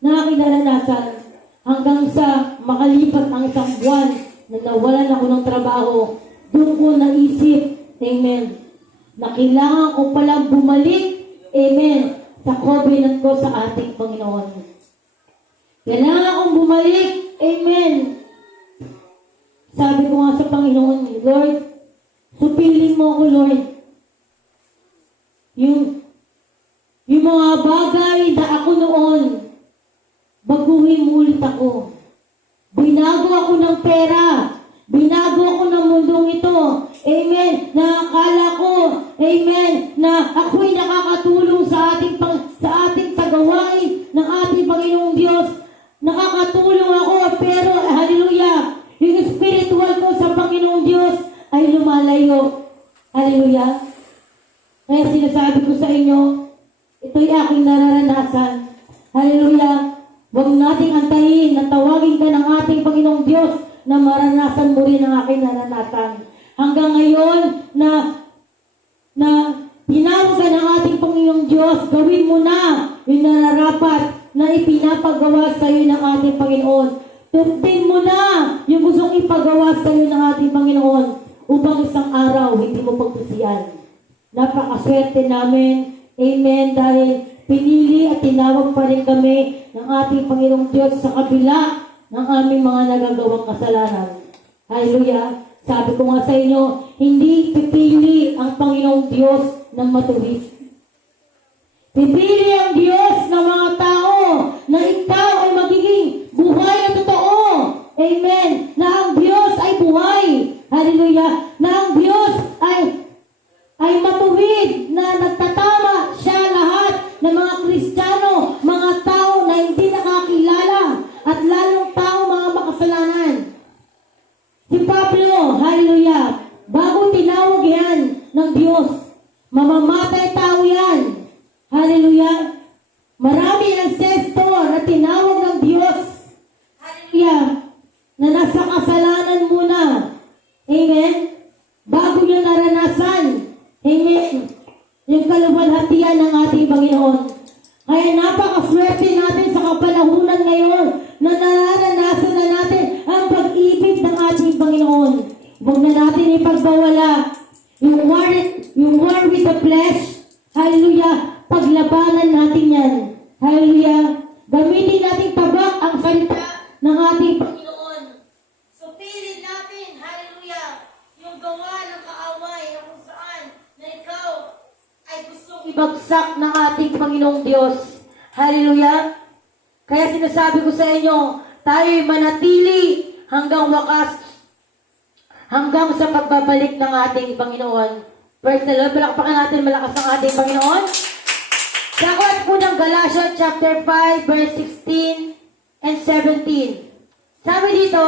na aking naranasan hanggang sa makalipas ang 1 buwan na nawalan ako ng trabaho, doon ko naisip, amen, na kailangan ko palang bumalik, amen, sa covenant ko sa ating Panginoon. Kailangan akong bumalik, amen. Sabi ko nga sa Panginoon, Lord, supilin mo ako, Lord. Yung mga bagay na ako noon, baguhin mo ulit ako. Binago ako ng pera. Binago ako ng mundong ito. Amen. Na akala ko, amen, na ako'y nakakatulong sa ating tagawain ng ating Panginoong Diyos. Nakakatulong ako, pero hallelujah, yung spiritual ko sa Panginoong Diyos ay lumalayo. Hallelujah. Kaya sinasabi ko sa inyo, ito'y aking nararanasan. Hallelujah. Huwag nating antayin na tawagin ka ng ating Panginoong Diyos na maranasan mo rin ang aking naranasan. Hanggang ngayon na tinawag ka ng ating Panginoon Panginoong Diyos, gawin mo na yung nararapat na ipinapagawa sa iyo ng ating Panginoon. Tundin mo na yung gustong ipagawa sa iyo ng ating Panginoon upang isang araw hindi mo pagpisian. Napakaswerte namin. Amen. Dahil pinili at tinawag pa rin kami ng ating Panginoong Diyos sa kabila ng aming mga nagagawang kasalanan. Hallelujah. Sabi ko nga sa inyo, hindi pipili ang Panginoong Diyos ng matuwid. Pipili ang Diyos ng mga tao na ikaw ay magiging buhay na totoo. Amen. Na ang Diyos ay buhay. Hallelujah. Na ang Diyos ay matuwid, na nagtatama siya lahat ng mga Kristiyano, mga tao na hindi nakakilala at lalong tao mga makasalanan. Si Pablo, hallelujah, bago tinawag yan ng Diyos, mamamatay tao yan. Hallelujah. Marami ancestor na tinawag ng Diyos. Hallelujah. Na nasa kasalanan muna. Amen. Bago niya naranasan. Amen. Yung kaluwalhatian ng ating Panginoon. Kaya napakaswerte natin sa kapanahunan ngayon na naranasan na natin ang pag-ibig ng ating Panginoon. Huwag na natin ipagbawala yung war with the flesh. Hallelujah. Paglabanan natin yan. Hallelujah. Gamitin natin tabak ang salita ng ating Panginoon. Supilin natin, hallelujah, yung gawa ng kaaway na kung saan na ikaw ay gustong ibagsak ng ating Panginoong Diyos. Hallelujah. Kaya sinasabi ko sa inyo, tayo'y manatili hanggang wakas, hanggang sa pagbabalik ng ating Panginoon. Praise the Lord. Palakpakan natin malakas ang ating Panginoon. Sa aklat po ng Galatians chapter 5, verse 16 and 17. Sabi dito,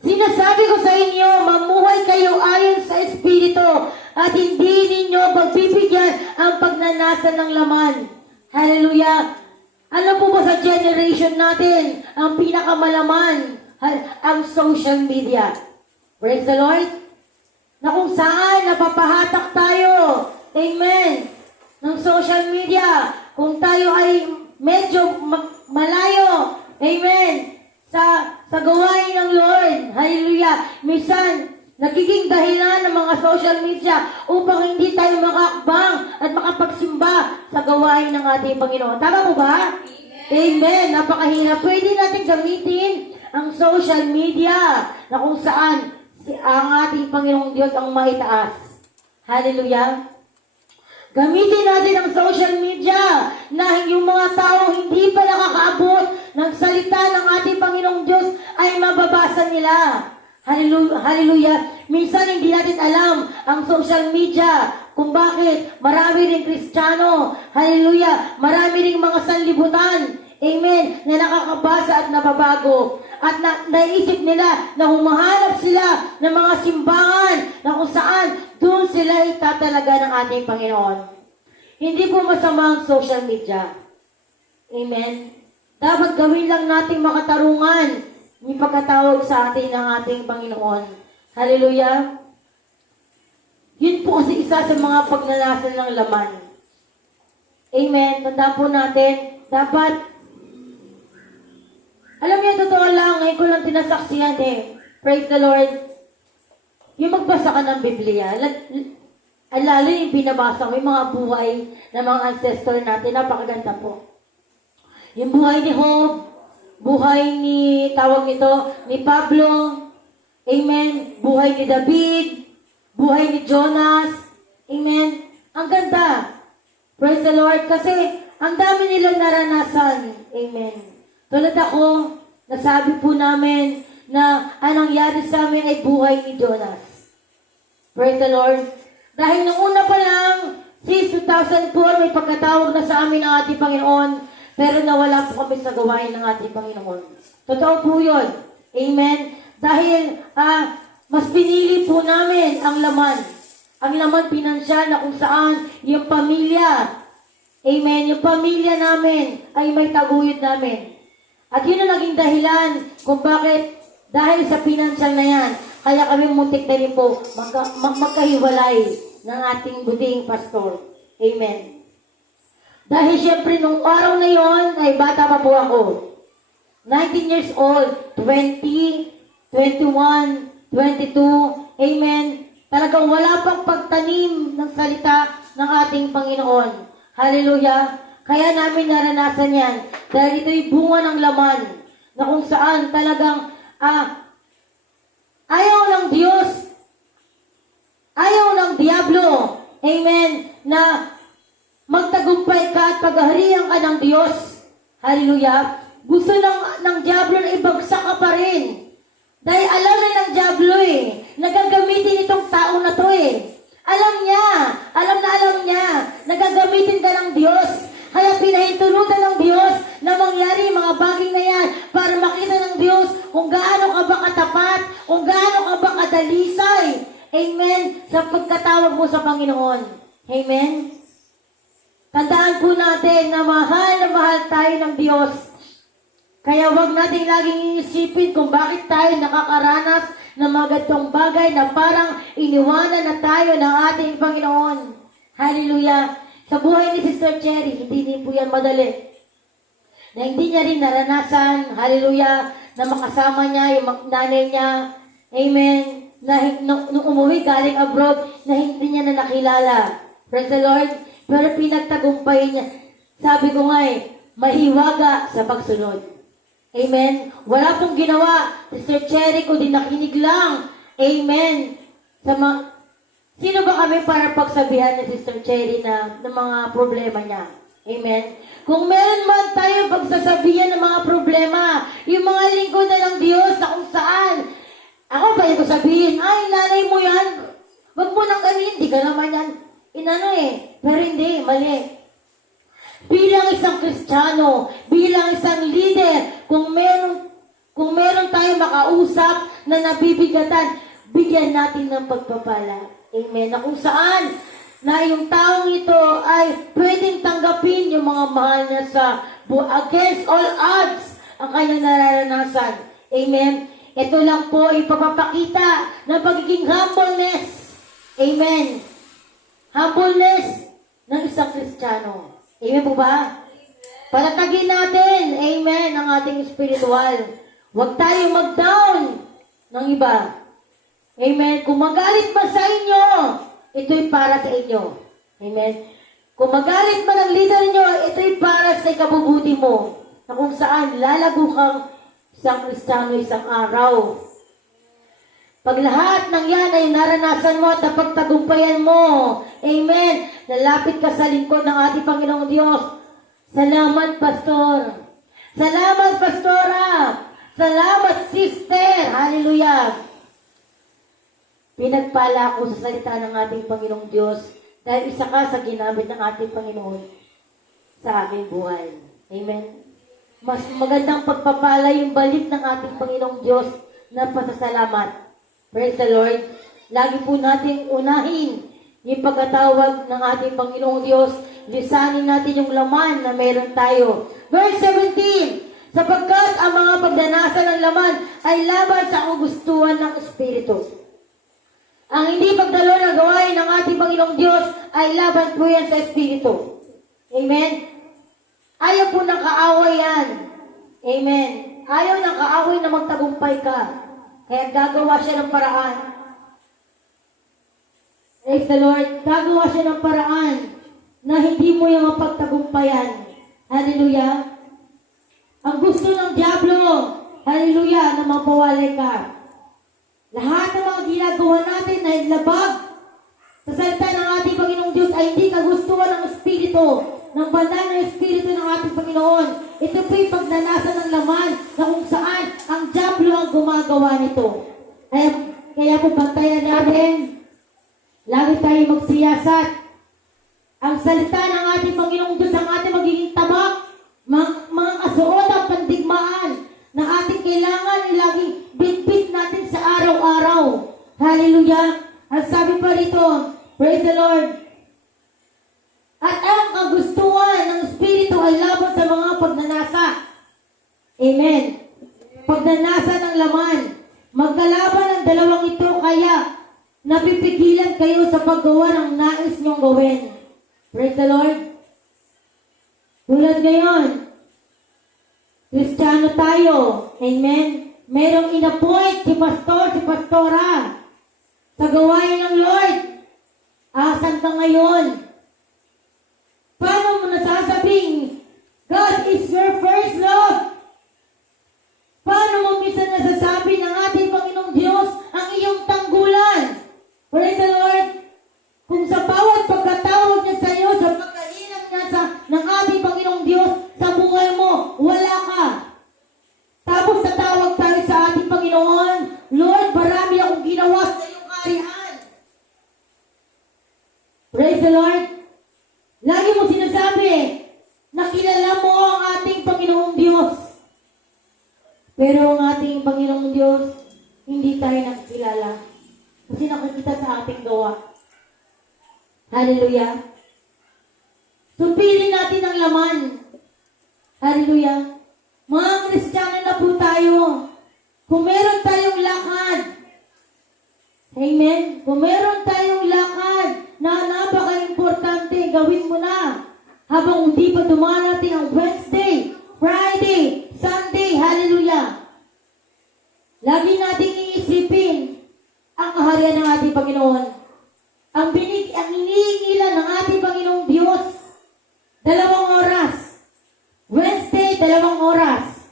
sinasabi ko sa inyo, mamuhay kayo ayon sa Espiritu at hindi ninyo pagbibigyan ang pagnanasa ng laman. Hallelujah! Ano po ba sa generation natin ang pinakamalaman? Ang social media. Praise the Lord! Na kung saan napapahatak tayo. Amen! Ng social media. Kung tayo ay medyo malayo. Amen! Sa gawain ng Lord. Hallelujah! Minsan, nagiging dahilan ng mga social media upang hindi tayo makakbang at makapagsimba sa gawain ng ating Panginoon. Tama po ba? Amen! Napakahirap. Pwede natin gamitin ang social media na kung saan ang ating Panginoong Diyos ang maitaas. Hallelujah! Gamitin natin ang social media na yung mga tao hindi pa nakakaabot ng salita ng ating Panginoong Diyos ay mababasa nila. Hallelujah! Minsan hindi natin alam ang social media kung bakit marami ring Kristiyano. Hallelujah! Marami ring mga sanlibutan. Amen! Na nakakabasa at nababago. At naisip nila na humahanap sila ng mga simbahan na kung saan doon sila itatalaga ng ating Panginoon. Hindi po masama ang social media. Amen? Dapat gawin lang nating makatarungan yung pagkatawag sa atin ng ating Panginoon. Hallelujah! Yun po kasi isa sa mga pagnalasan ng laman. Amen? Tandaan po natin, dapat alam niyo, totoo lang, ngayon ko lang tinasaksihan Praise the Lord. Yung magbasa ka ng Biblia, lalo yung binabasa mo, yung mga buhay ng mga ancestor natin, napakaganda po. Yung buhay ni Job, buhay ni, tawag nito, ni Pablo, amen, buhay ni David, buhay ni Jonas, amen. Ang ganda. Praise the Lord. Kasi, ang dami nilang naranasan. Amen. Tulad ako, nasabi po namin na anong nangyari sa amin ay buhay ni Jonas. Praise the Lord. Dahil nung una pa lang, since 2004, may pagkatawag na sa amin ng ating Panginoon, pero nawala po kami sa gawain ng ating Panginoon. Totoo po yun. Amen. Dahil mas pinili po namin ang laman. Ang laman pinansyal na kung saan yung pamilya. Amen. Yung pamilya namin ay may taguyod namin. At yun ang naging dahilan kung bakit dahil sa pinansyal na yan, kaya kami muntik na rin po magkahiwalay ng ating buting pastor. Amen. Dahil syempre nung araw na yon ay bata pa po ako. 19 years old, 20, 21, 22, amen. Talagang wala pang pagtanim ng salita ng ating Panginoon. Hallelujah. Kaya namin naranasan yan. Dahil ito'y bunga ng laman na kung saan talagang ayaw ng Diyos, ayaw ng Diablo, amen, na magtagumpay ka at paghaharian ka ng Diyos. Hallelujah. Gusto ng Diablo na ibagsak ka pa rin. Dahil alam na ng Diablo nagagamitin itong tao na to Alam niya, nagagamitin ka ng Diyos. Kaya pinahintulutan ng Diyos na mangyari mga bagay na yan para makita ng Diyos kung gaano ka ba katapat, kung gaano ka ba kadalisay. Amen. Sa pagkatawag mo sa Panginoon. Amen. Tandaan po natin na mahal tayo ng Diyos. Kaya wag natin laging iisipin kung bakit tayo nakakaranas ng mga ganitong bagay na parang iniwanan na tayo ng ating Panginoon. Hallelujah. Sa buhay ni Sister Cherry, hindi din po yan madali. Na hindi niya rin naranasan, hallelujah, na makasama niya yung nanay niya. Amen. Na nung umuwi galing abroad, na hindi niya na nakilala. Praise the Lord. Pero pinagtagumpay niya. Sabi ko nga mahiwaga sa pagsunod. Amen. Wala pong ginawa. Sister Cherry, kundi nakinig lang. Amen. Sino ba kami para pagsabihan ni Sister Cherry ng mga problema niya? Amen. Kung meron man tayo pagsasabihan ng mga problema, yung mga lingkod na ng Diyos na kung saan, ako pa yung sabihin, ay, nanay mo yan. Wag mo nang ganin. Hindi ka naman yan. Pero hindi, mali. Bilang isang Kristiyano, bilang isang leader, kung meron tayong makausap na nabibigatan, bigyan natin ng pagpapala. Amen. Na kung saan, na yung taong ito ay pwedeng tanggapin yung mga mahal niya against all odds ang kanyang nararanasan. Amen. Ito lang po ipapapakita ng pagiging humbleness. Amen. Humbleness ng isang Kristiyano. Amen po ba? Palatagin natin, amen, ang ating spiritual. Huwag tayong mag-down ng iba. Amen. Kung magalit man sa inyo, ito'y para sa inyo. Amen. Kung magalit man ang leader nyo, ito'y para sa ikabubuti mo. Na kung saan lalago kang isang Kristiyano isang araw. Pag lahat ng yan ay naranasan mo at napagtagumpayan mo, amen, lalapit ka sa lingkod ng ating Panginoong Diyos. Salamat, Pastor. Salamat, Pastora. Salamat, Sister. Hallelujah. Pinagpala ako sa salita ng ating Panginoong Diyos dahil isa ka sa ginamit ng ating Panginoon sa aking buhay. Amen. Mas magandang pagpapala yung balik ng ating Panginoong Diyos na pasasalamat. Praise the Lord. Lagi po natin unahin yung pagkatawag ng ating Panginoong Diyos. Lisanin natin yung laman na meron tayo. Verse 17, sapagkat ang mga pagdanasan ng laman ay laban sa kagustuhan ng Espiritu. Ang hindi pagdalo ng gawain ng ating Panginoong Diyos ay laban po yan sa Espiritu. Amen? Ayaw po ng kaaway yan. Amen? Ayaw ng kaaway na magtagumpay ka. Kaya gagawa siya ng paraan. Praise the Lord. Gagawa siya ng paraan na hindi mo yung mapagtagumpayan. Hallelujah. Ang gusto ng Diablo, hallelujah, na mapawalay ka. Lahat ng mga ginagawa natin na labag sa salita ng ating Panginoong Diyos ay hindi kagustuhan ng Espiritu, ng banal na Espiritu ng ating Panginoon. Ito po'y pagnanasan ng laman na kung saan ang Diablo ang gumagawa nito. Kaya po bantayan natin, lagi tayo magsiyasat. Ang salita ng ating Panginoong Diyos ang ating magiging tabak, mga kasuot ang pandigmaan na ating kailangan laging bitbit natin sa araw-araw. Hallelujah! At sabi pa rito, praise the Lord. At ang kagustuhan ng Espiritu ay laban sa mga pagnanasa. Amen. Pagnanasa ng laman. Magkalaban ang dalawang ito kaya napipigilan kayo sa paggawa ng nais niyong gawin. Praise the Lord. Tulad ngayon, Kristiyano tayo. Amen? Merong inappoint si pastor, si pastora sa gawain ng Lord. Asan ka ngayon? Paano mo nasasabing God is your first love? Paano mo minsan nasasabi ng ating Panginoong Diyos ang iyong tanggulan? Praise the Lord! Kung sa bawat pagkatawag niya sa iyo, sa pagkainam niya ng ating Panginoong Diyos sa buhay mo, wala ka. Tapos tatawag tayo sa ating Panginoon, Lord, marami akong ginawa sa iyong kaharian. Praise the Lord! Lagi mo sinasabi na kilala mo ang ating Panginoong Diyos. Pero ang ating Panginoong Diyos, hindi tayo nakikilala. Kasi nakikita sa ating gawa. Hallelujah. Supilin natin ang laman. Hallelujah. Mga Kristiyano na po tayo. Kung meron tayong lakad, amen. Kung meron tayong lakad na napaka-importante, gawin mo na. Habang hindi pa dumarating ang Wednesday, Friday, Sunday, hallelujah. Lagi nating iisipin ang kaharian ng ating Panginoon. Ang iniingilan ng ating Panginoong Diyos, 2 oras. Wednesday, 2 oras.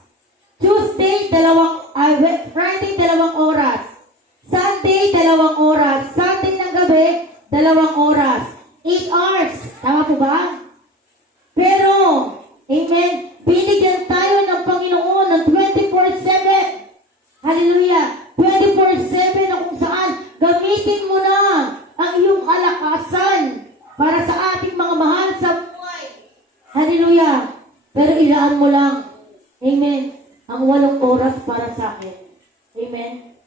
Tuesday, Friday, 2 oras. Sunday, 2 oras. Sunday ng gabi, 2 oras. 8 hours. Tama po ba? Pero, amen, binigyan tayo ng Panginoon ng 24/7. Hallelujah. 24/7 na kung saan gamitin mo na ang iyong kalakasan para sa ating mga mahal sa buhay. Hallelujah. Pero ilaan mo lang, amen, ang 8 oras para sa akin. Amen.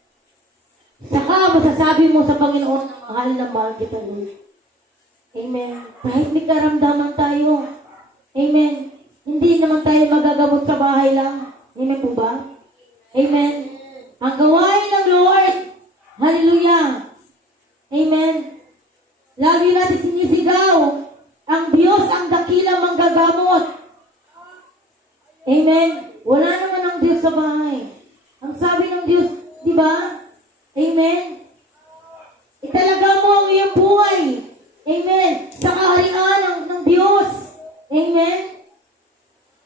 Saka masasabi mo sa Panginoon na mahal kita, Lord. Amen. Kahit may karamdaman tayo, amen, hindi naman tayo magagamot sa bahay lang. Amen po ba? Amen. Ang gawain ng Lord, hallelujah, amen, lagi natin sinisigaw, ang Diyos ang dakilang manggagamot. Amen. Wala naman ang Diyos sa bahay. Ang sabi ng Diyos, di ba? Amen. Italaga mo ang iyong buhay. Amen. Sa kaharian ng Diyos. Amen.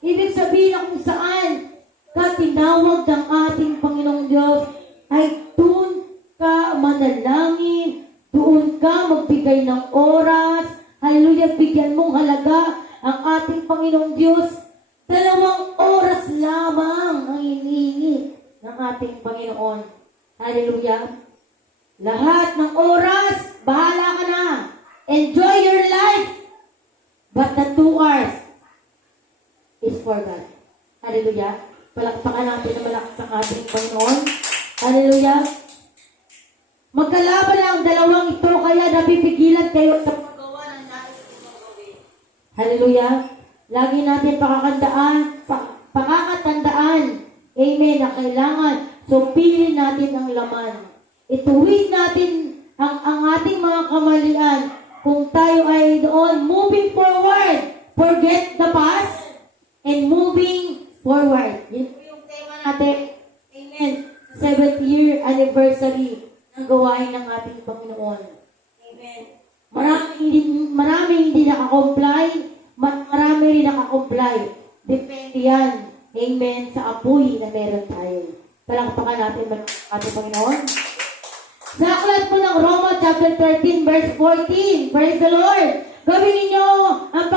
Ibig sabihin na kung saan ka tinawag ng ating Panginoong Diyos, ay doon ka manalangin, doon ka magbigay ng oras. Hallelujah, bigyan mong halaga ang ating Panginoong Diyos. 2 oras lamang ang hinihingi ng ating Panginoon. Hallelujah. Lahat ng oras, bahala ka na. Enjoy your life. But the 2 hours is for God. Hallelujah. Palakpakan natin na malakas ang ating Panginoon. Hallelujah. Magkalaban lang ang dalawang ito, kaya napipigilan kayo sa paggawa ng nais ninyong gawin. Hallelujah. Lagi natin pakakatandaan, amen, na kailangan supilin natin ang laman. Ituwid natin ang ating mga kamalian. Kung tayo ay doon, moving forward, forget the past, and moving forward. Yun po yung tema natin. Amen. 7th year anniversary ng gawain ng ating Panginoon. Amen. Marami hindi nakakomply, marami rin nakakomply. Depende yan. Amen. Sa apoy na meron tayo. Palakpakan natin ang ating Panginoon. Sa aklat po ng Roma chapter 13 verse 14. Praise the Lord. Gawin ninyo ang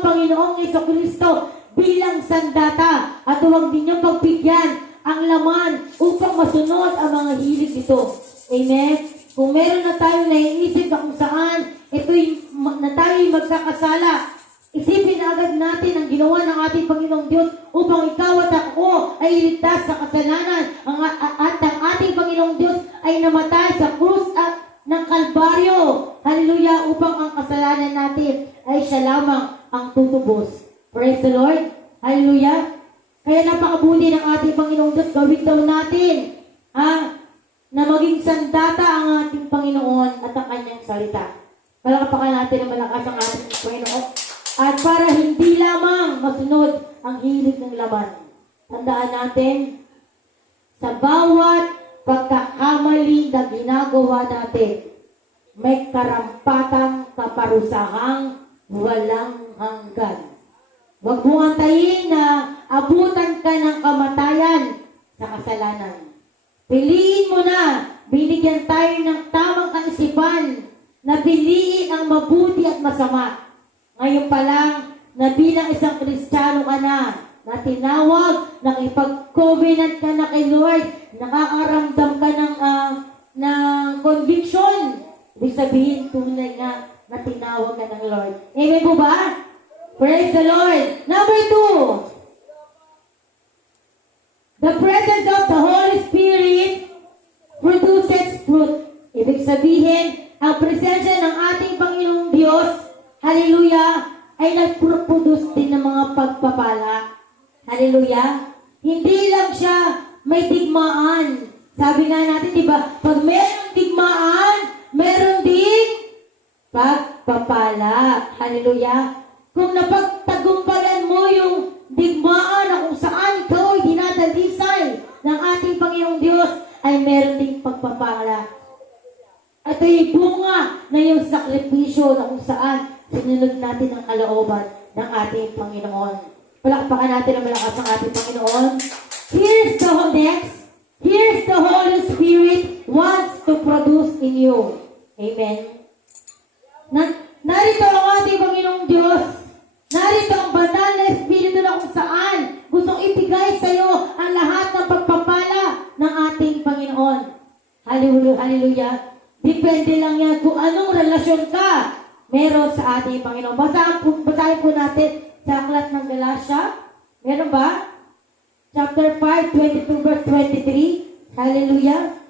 Panginoong Jesucristo bilang sandata at huwag ninyong pagbigyan ang laman upang masunod ang mga hilig nito. Amen? Kung meron na tayo naiisip na kung saan na tayo magkakasala, isipin na agad natin ang ginawa ng ating Panginoong Diyos upang ikaw at ako ay iligtas sa kasalanan at ang ating Panginoong Diyos ay namatay sa krus at ng Kalbaryo. Hallelujah! Upang ang kasalanan natin ay siya lamang ang tutubos. Praise the Lord! Hallelujah! Kaya napakabuti ng ating Panginoong Diyos, gawin daw natin na maging sandata ang ating Panginoon at ang kanyang salita. Palakpakan natin ang malakas ang ating Panginoon. at para hindi lamang masunod ang hilig ng laman. Tandaan natin, sa bawat pagkakamali na ginagawa natin, may karampatang kaparusahang walang hanggan. Huwag mo antayin na abutan ka ng kamatayan sa kasalanan. Piliin mo na, binigyan tayo ng tamang kaisipan na piliin ang mabuti at masama. Ngayon pa lang, na bilang isang Kristiyano ka na tinawag, nakipag-covenant ka na kay Lord, nakakaramdam ka ng conviction. Ibig sabihin, tunay nga na tinawag ka ng Lord. Amen po ba? Praise the Lord. Number 2, the presence of the Holy Spirit produces fruit. Ibig sabihin, ang presensya ng ating Panginoong Diyos, hallelujah, ay nagproduce din ng mga pagpapala. Hallelujah. Hindi lang siya may digmaan. Sabi nga natin, di ba, pag mayroong digmaan, meron din pagpapala. Hallelujah. Kung napagtagumpayan mo yung digmaan na kung saan ikaw ay dinadalisay ng ating Panginoong Diyos, ay meron ding pagpapala. Ito yung bunga na yung sakripisyo na kung saan sinunod natin ang kalooban ng ating Panginoon. Palakpakan natin ang malakas ng ating Panginoon. Here's the Holy Spirit wants to produce in you. Amen. Narito ang ating Panginoong Diyos. Narito ang banal na Espiritu na kung saan gustong ibigay sa iyo ang lahat ng pagpapala ng ating Panginoon. Hallelujah, hallelujah. Depende lang yan kung anong relasyon ka meron sa ating Panginoon. Basahin po natin sa aklat ng Galatia. Meron ba? Chapter 5, 22 verse 23. Hallelujah.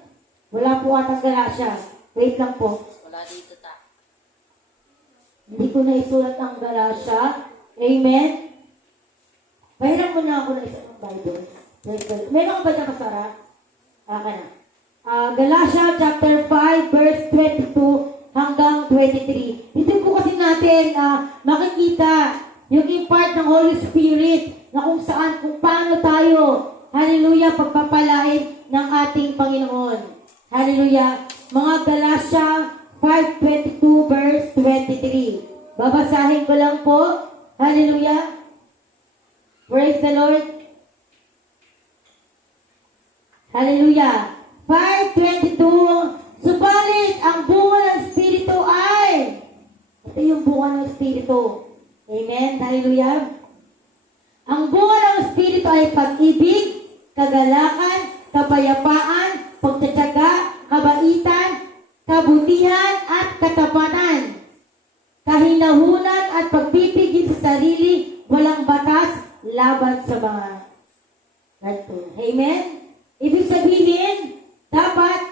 Wala po atang Galatia. Wait lang po. Wala dito ta. Hindi ko na isulat ang Galatia. Amen. Pahiram mo na ako ng isang Bible. Meron ka ba na kasara? Aka na. Galatia chapter 5 verse 22 hanggang 23. Dito po kasi natin makikita yung part ng Holy Spirit na kung saan, kung paano tayo, hallelujah, pagpapalain ng ating Panginoon. Hallelujah. Mga Galatia 5:22 verse 23. Babasahin ko lang po. Hallelujah. Praise the Lord. Hallelujah. 5:22. Subalit, ang bunga ng Espiritu ay, ito yung bunga ng Espiritu. Amen. Hallelujah. Ang bunga ng Espiritu ay pag-ibig, kagalakan, kapayapaan, pagtatyaga, kabaitan, kabutihan, at katapatan, kahinahunan at pagpipigil sa sarili, walang batas laban sa mga ganito. Amen? Ibig sabihin, dapat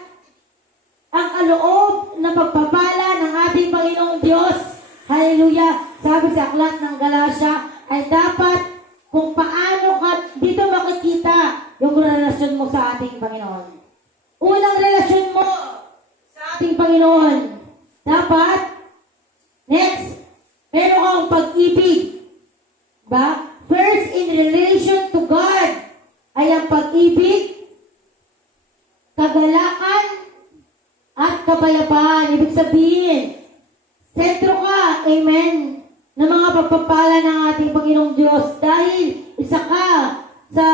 ang kaloob na pagpapala ng ating Panginoong Diyos, hallelujah, sabi sa aklat ng Galatia, ay dapat kung paano ka dito makikita yung relasyon mo sa ating Panginoon. Unang relasyon mo sa ating Panginoon, dapat, next, meron kang pag-ibig. Ba? First, in relation to God, ay ang pag-ibig, kagalakan, at kapayapaan. Ibig sabihin, sentro ka, amen, ng mga pagpapala ng ating Panginoong Diyos dahil isa ka sa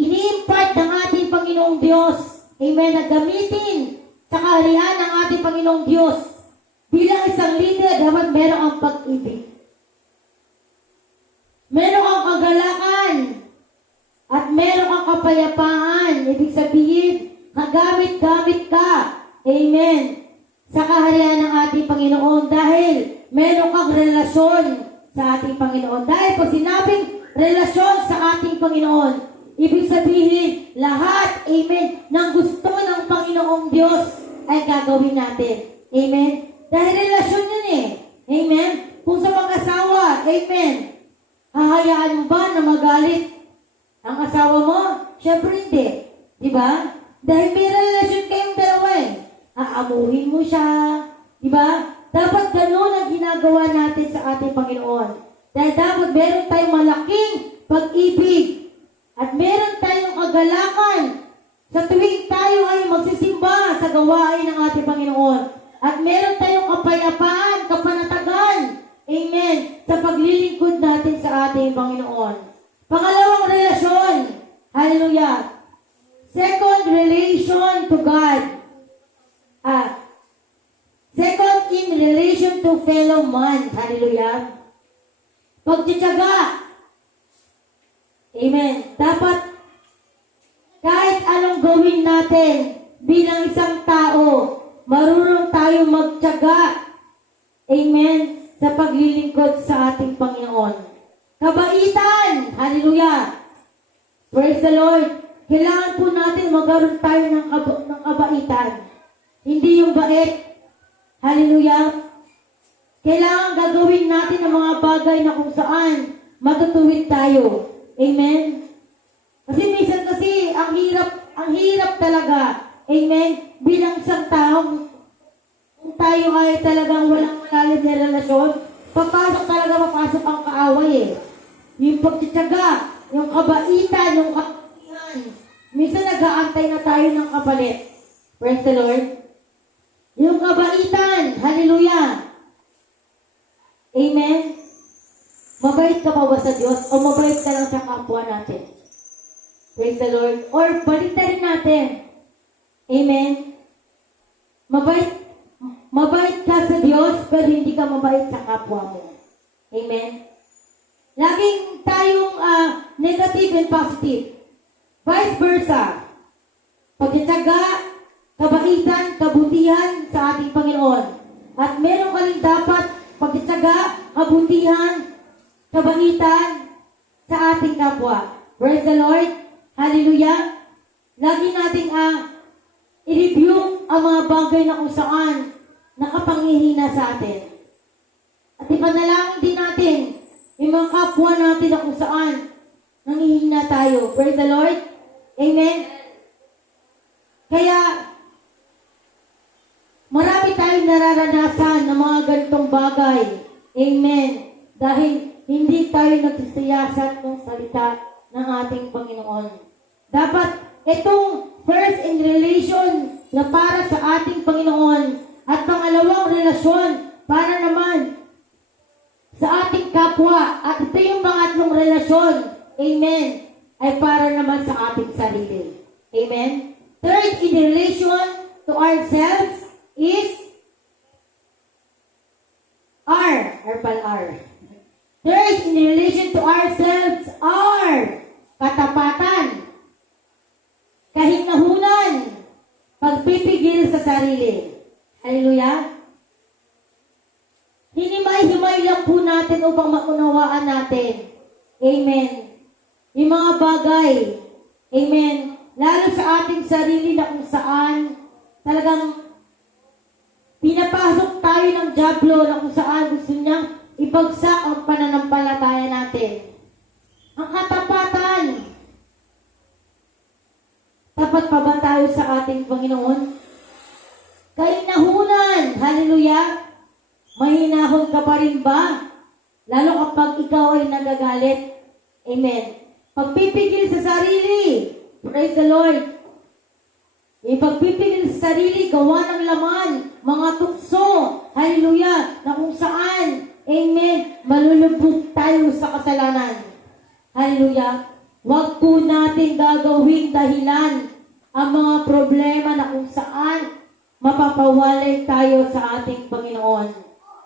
ini-impart ng ating Panginoong Diyos, amen, na gamitin sa kaharian ng ating Panginoong Diyos. Bilang isang leader, dapat meron ang pag-ibig. Meron kang kagalakan at meron kang kapayapaan. Ibig sabihin, kagamit-gamit ka. Amen. Sa kaharian ng ating Panginoon dahil meron kang relasyon sa ating Panginoon. Dahil pag sinabing relasyon sa ating Panginoon, ibig sabihin, lahat, amen, ng gusto ng Panginoong Diyos ay gagawin natin. Amen. Dahil relasyon yun eh. Amen. Kung sa mag-asawa, amen, hahayaan mo ba na magalit ang asawa mo? Siyempre hindi. Diba? Dahil may relasyon kayong dalawa eh. Aamuhin mo siya. Diba? Dapat ganun ang ginagawa natin sa ating Panginoon. Dahil dapat meron tayong malaking pag-ibig at meron tayong kagalakan sa tuwing tayo ay magsisimba sa gawain ng ating Panginoon. At meron tayong kapayapaan, kapanatagan, amen, sa paglilingkod natin sa ating Panginoon. Pangalawang relasyon, hallelujah. Second, relation to God. Second, in relation to fellow man, hallelujah. Pagtityaga, amen. Dapat kahit anong gawin natin bilang isang tao, marunong tayo magtiyaga, amen, sa paglilingkod sa ating Panginoon. Kabaitan, hallelujah. Praise the Lord. Kailangan po natin magkaroon tayo ng kabaitan. Hindi yung bait. Hallelujah. Kailangan gagawin natin ang mga bagay na kung saan matutuwid tayo. Amen. Kasi minsan ang hirap talaga. Amen. Bilang isang taong kung tayo ay talagang walang malalim na relasyon, papasok ang kaaway eh. Yung pagtityaga, yung kabaitan, yung kabutihan. Minsan nag-aantay na tayo ng kapalit. Praise the Lord. Yung kabaitan, hallelujah. Amen. Mabait ka ba sa Diyos o mabait ka lang sa kapwa natin? Praise the Lord. Or baliktarin natin. Amen. Mabait ka sa Diyos pero hindi ka mabait sa kapwa mo. Amen. Laging tayong negative and positive. Vice versa. Pagtityaga, kabaitan, kabutihan sa ating Panginoon. At meron ka rin dapat pagtityaga, kabutihan, kabaitan sa ating kapwa. Praise the Lord. Hallelujah. Lagi nating i-review ang mga bagay na kung saan nakapanghihina sa atin. At ipanalangin din natin yung mga kapwa natin na kung saan nangihina tayo. Praise the Lord. Amen. Kaya, marami tayong nararanasan ng mga ganitong bagay. Amen. Dahil hindi tayo nagsisiyasat ng salita ng ating Panginoon. Dapat itong first in relation na para sa ating Panginoon at pangalawang relasyon para naman sa ating kapwa. At ito yung pangatlong relasyon, amen, ay para naman sa ating sarili. Amen. Third, in relation to ourselves is R. Third, in relation to ourselves are katapatan, kahinahunan, pagpipigil sa sarili. Hallelujah. Hinimay-himay lang po natin upang maunawaan natin. Amen. Yung mga bagay. Amen. Lalo sa ating sarili na kung saan talagang pinapasok tayo ng dyablo na kung saan gusto niyang ibagsak ang pananampalataya natin. Ang katapatan. Tapat pa ba tayo sa ating Panginoon? Kahinahunan. Hallelujah. Mahinahon ka pa rin ba? Lalo kapag ikaw ay nagagalit. Amen. Pagpipigil sa sarili. Praise the Lord. Yung pagpipigil sa sarili, gawa ng laman, mga tukso. Hallelujah. Na kung saan, amen, malulubog tayo sa kasalanan. Hallelujah. Huwag po natin gagawing dahilan ang mga problema na kung saan mapapawalay tayo sa ating Panginoon.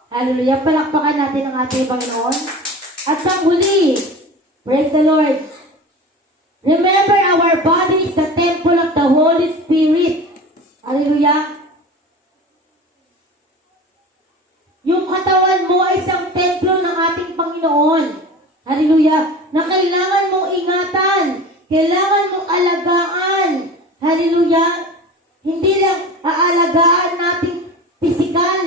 Hallelujah. Palakpakan natin ang ating Panginoon. At sa huli, praise the Lord. Remember, our body is the temple of the Holy Spirit. Hallelujah. Yung katawan mo ay isang templo ng ating Panginoon. Hallelujah. Na kailangan mong ingatan. Kailangan mong alagaan. Hallelujah. Hindi lang aalagaan natin physical.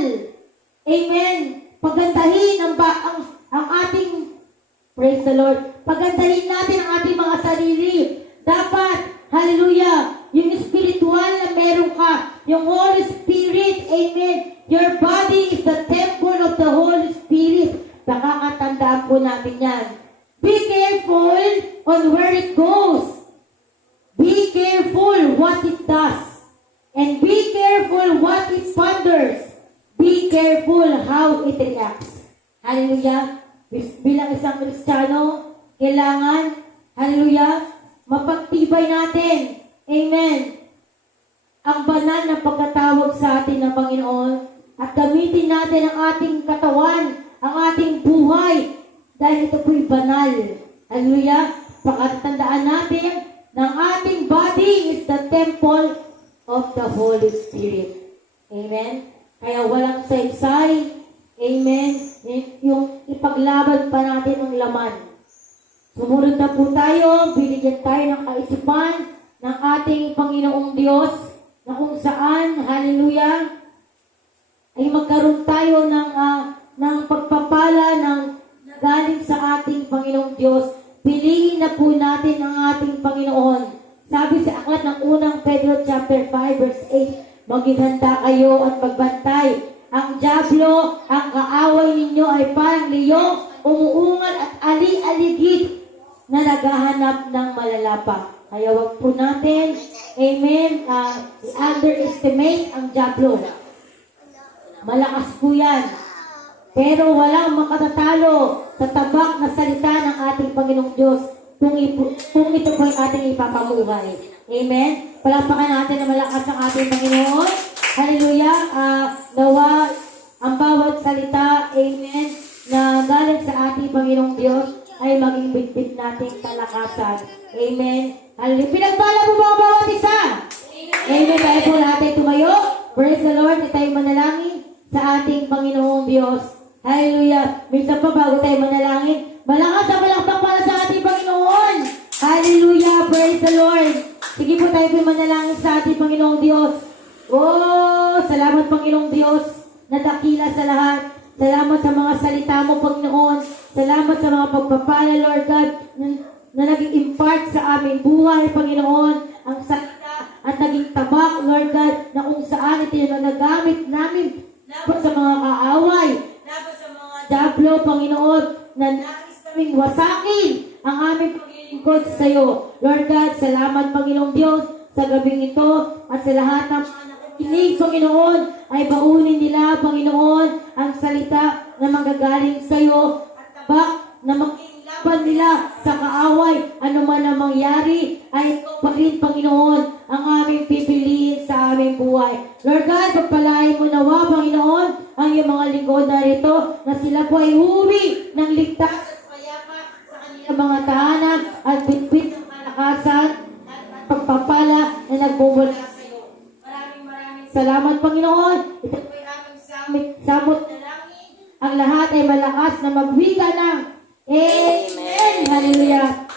Amen. Pagandahin ang ating, praise the Lord, pagandahin natin ang ating mga sarili. Dapat, hallelujah, yung spiritual na meron ka, yung Holy Spirit. Amen. Your body is the temple of the Holy Spirit. Nakakatandaan po natin yan. Be careful on where it goes. Be careful what it does. And be careful what it ponders. Be careful how it reacts. Hallelujah. Bilang isang Kristiyano, kailangan, hallelujah, mapagtibay natin. Amen. Ang banal na pagkatawag sa atin ng Panginoon at gamitin natin ang ating katawan, ang ating buhay, dahil ito po'y banal. Hallelujah. Pagkatandaan natin ng ating body is the temple of the Holy Spirit. Amen. Kaya walang saysay. Amen. Yung ipaglaban pa natin ng laman. Sumunod na po tayo. Binigyan tayo ng kaisipan ng ating Panginoong Diyos na kung saan, hallelujah, ay magkaroon tayo ng pagpapala ng galing sa ating Panginoong Diyos. Piliin na po natin ang ating Panginoon. Sabi sa aklat ng unang Pedro chapter 5 verse 8, maghihanda kayo at magbantay. Ang dyablo, ang kaaway ninyo ay parang liyong umuungal at ali-aligid na naghahanap ng malalapa. Kaya wag po natin, amen, i-underestimate ang dyablo. Malakas po yan. Pero walang makatatalo sa tabak na salita ng ating Panginoong Diyos kung ito po yung ating ipapamuhay. Amen? Palapakan natin na malakas ang ating Panginoon. Hallelujah. Nawa ang bawat salita, amen, na galing sa ating Panginoong Diyos ay maging bitbit nating kalakasan. Amen. Hallelujah. Pinagbala mo ba ang bawat isa? Amen. Tayo po natin tumayo. Praise the Lord. Tayo manalangin sa ating Panginoong Diyos. Hallelujah. Minsan pa bago tayo manalangin, malakas ang palakpak para sa ating Panginoon. Hallelujah. Praise the Lord. Sige po tayo po manalangin sa ating Panginoong Diyos. Oh, salamat Panginoong Diyos na dakila sa lahat. Salamat sa mga salita mo, Panginoon. Salamat sa mga pagpapala, Lord God, na naging impart sa aming buhay, Panginoon. Ang salita at naging tabak, Lord God, na kung saan ito yung nagagamit namin laban sa mga kaaway, laban sa mga dyablo, Panginoon, na nais kaming wasakin ang aming paglilingkod sa iyo. Lord God, salamat, Panginoong Diyos, sa gabing ito at sa lahat ng kinig, Panginoon, ay baunin nila, Panginoon, ang salita na manggagaling sa iyo at tabak na maging laban nila sa kaaway. Ano man ang mangyari, ay ikaw pa rin, Panginoon, ang aming pipiliin sa aming buhay. Lord God, pagpalain mo nawa, Panginoon, ang iyong mga lingkod na rito, na sila po ay huwi ng ligtas at payapa sa kanilang mga tahanan at bitbit ng malakasan at pagpapala na nagbubula sa iyo. Maraming salamat, Panginoon. Ito po ay aming samot na langit. Ang lahat ay malakas na magwika ng Amen. Hallelujah.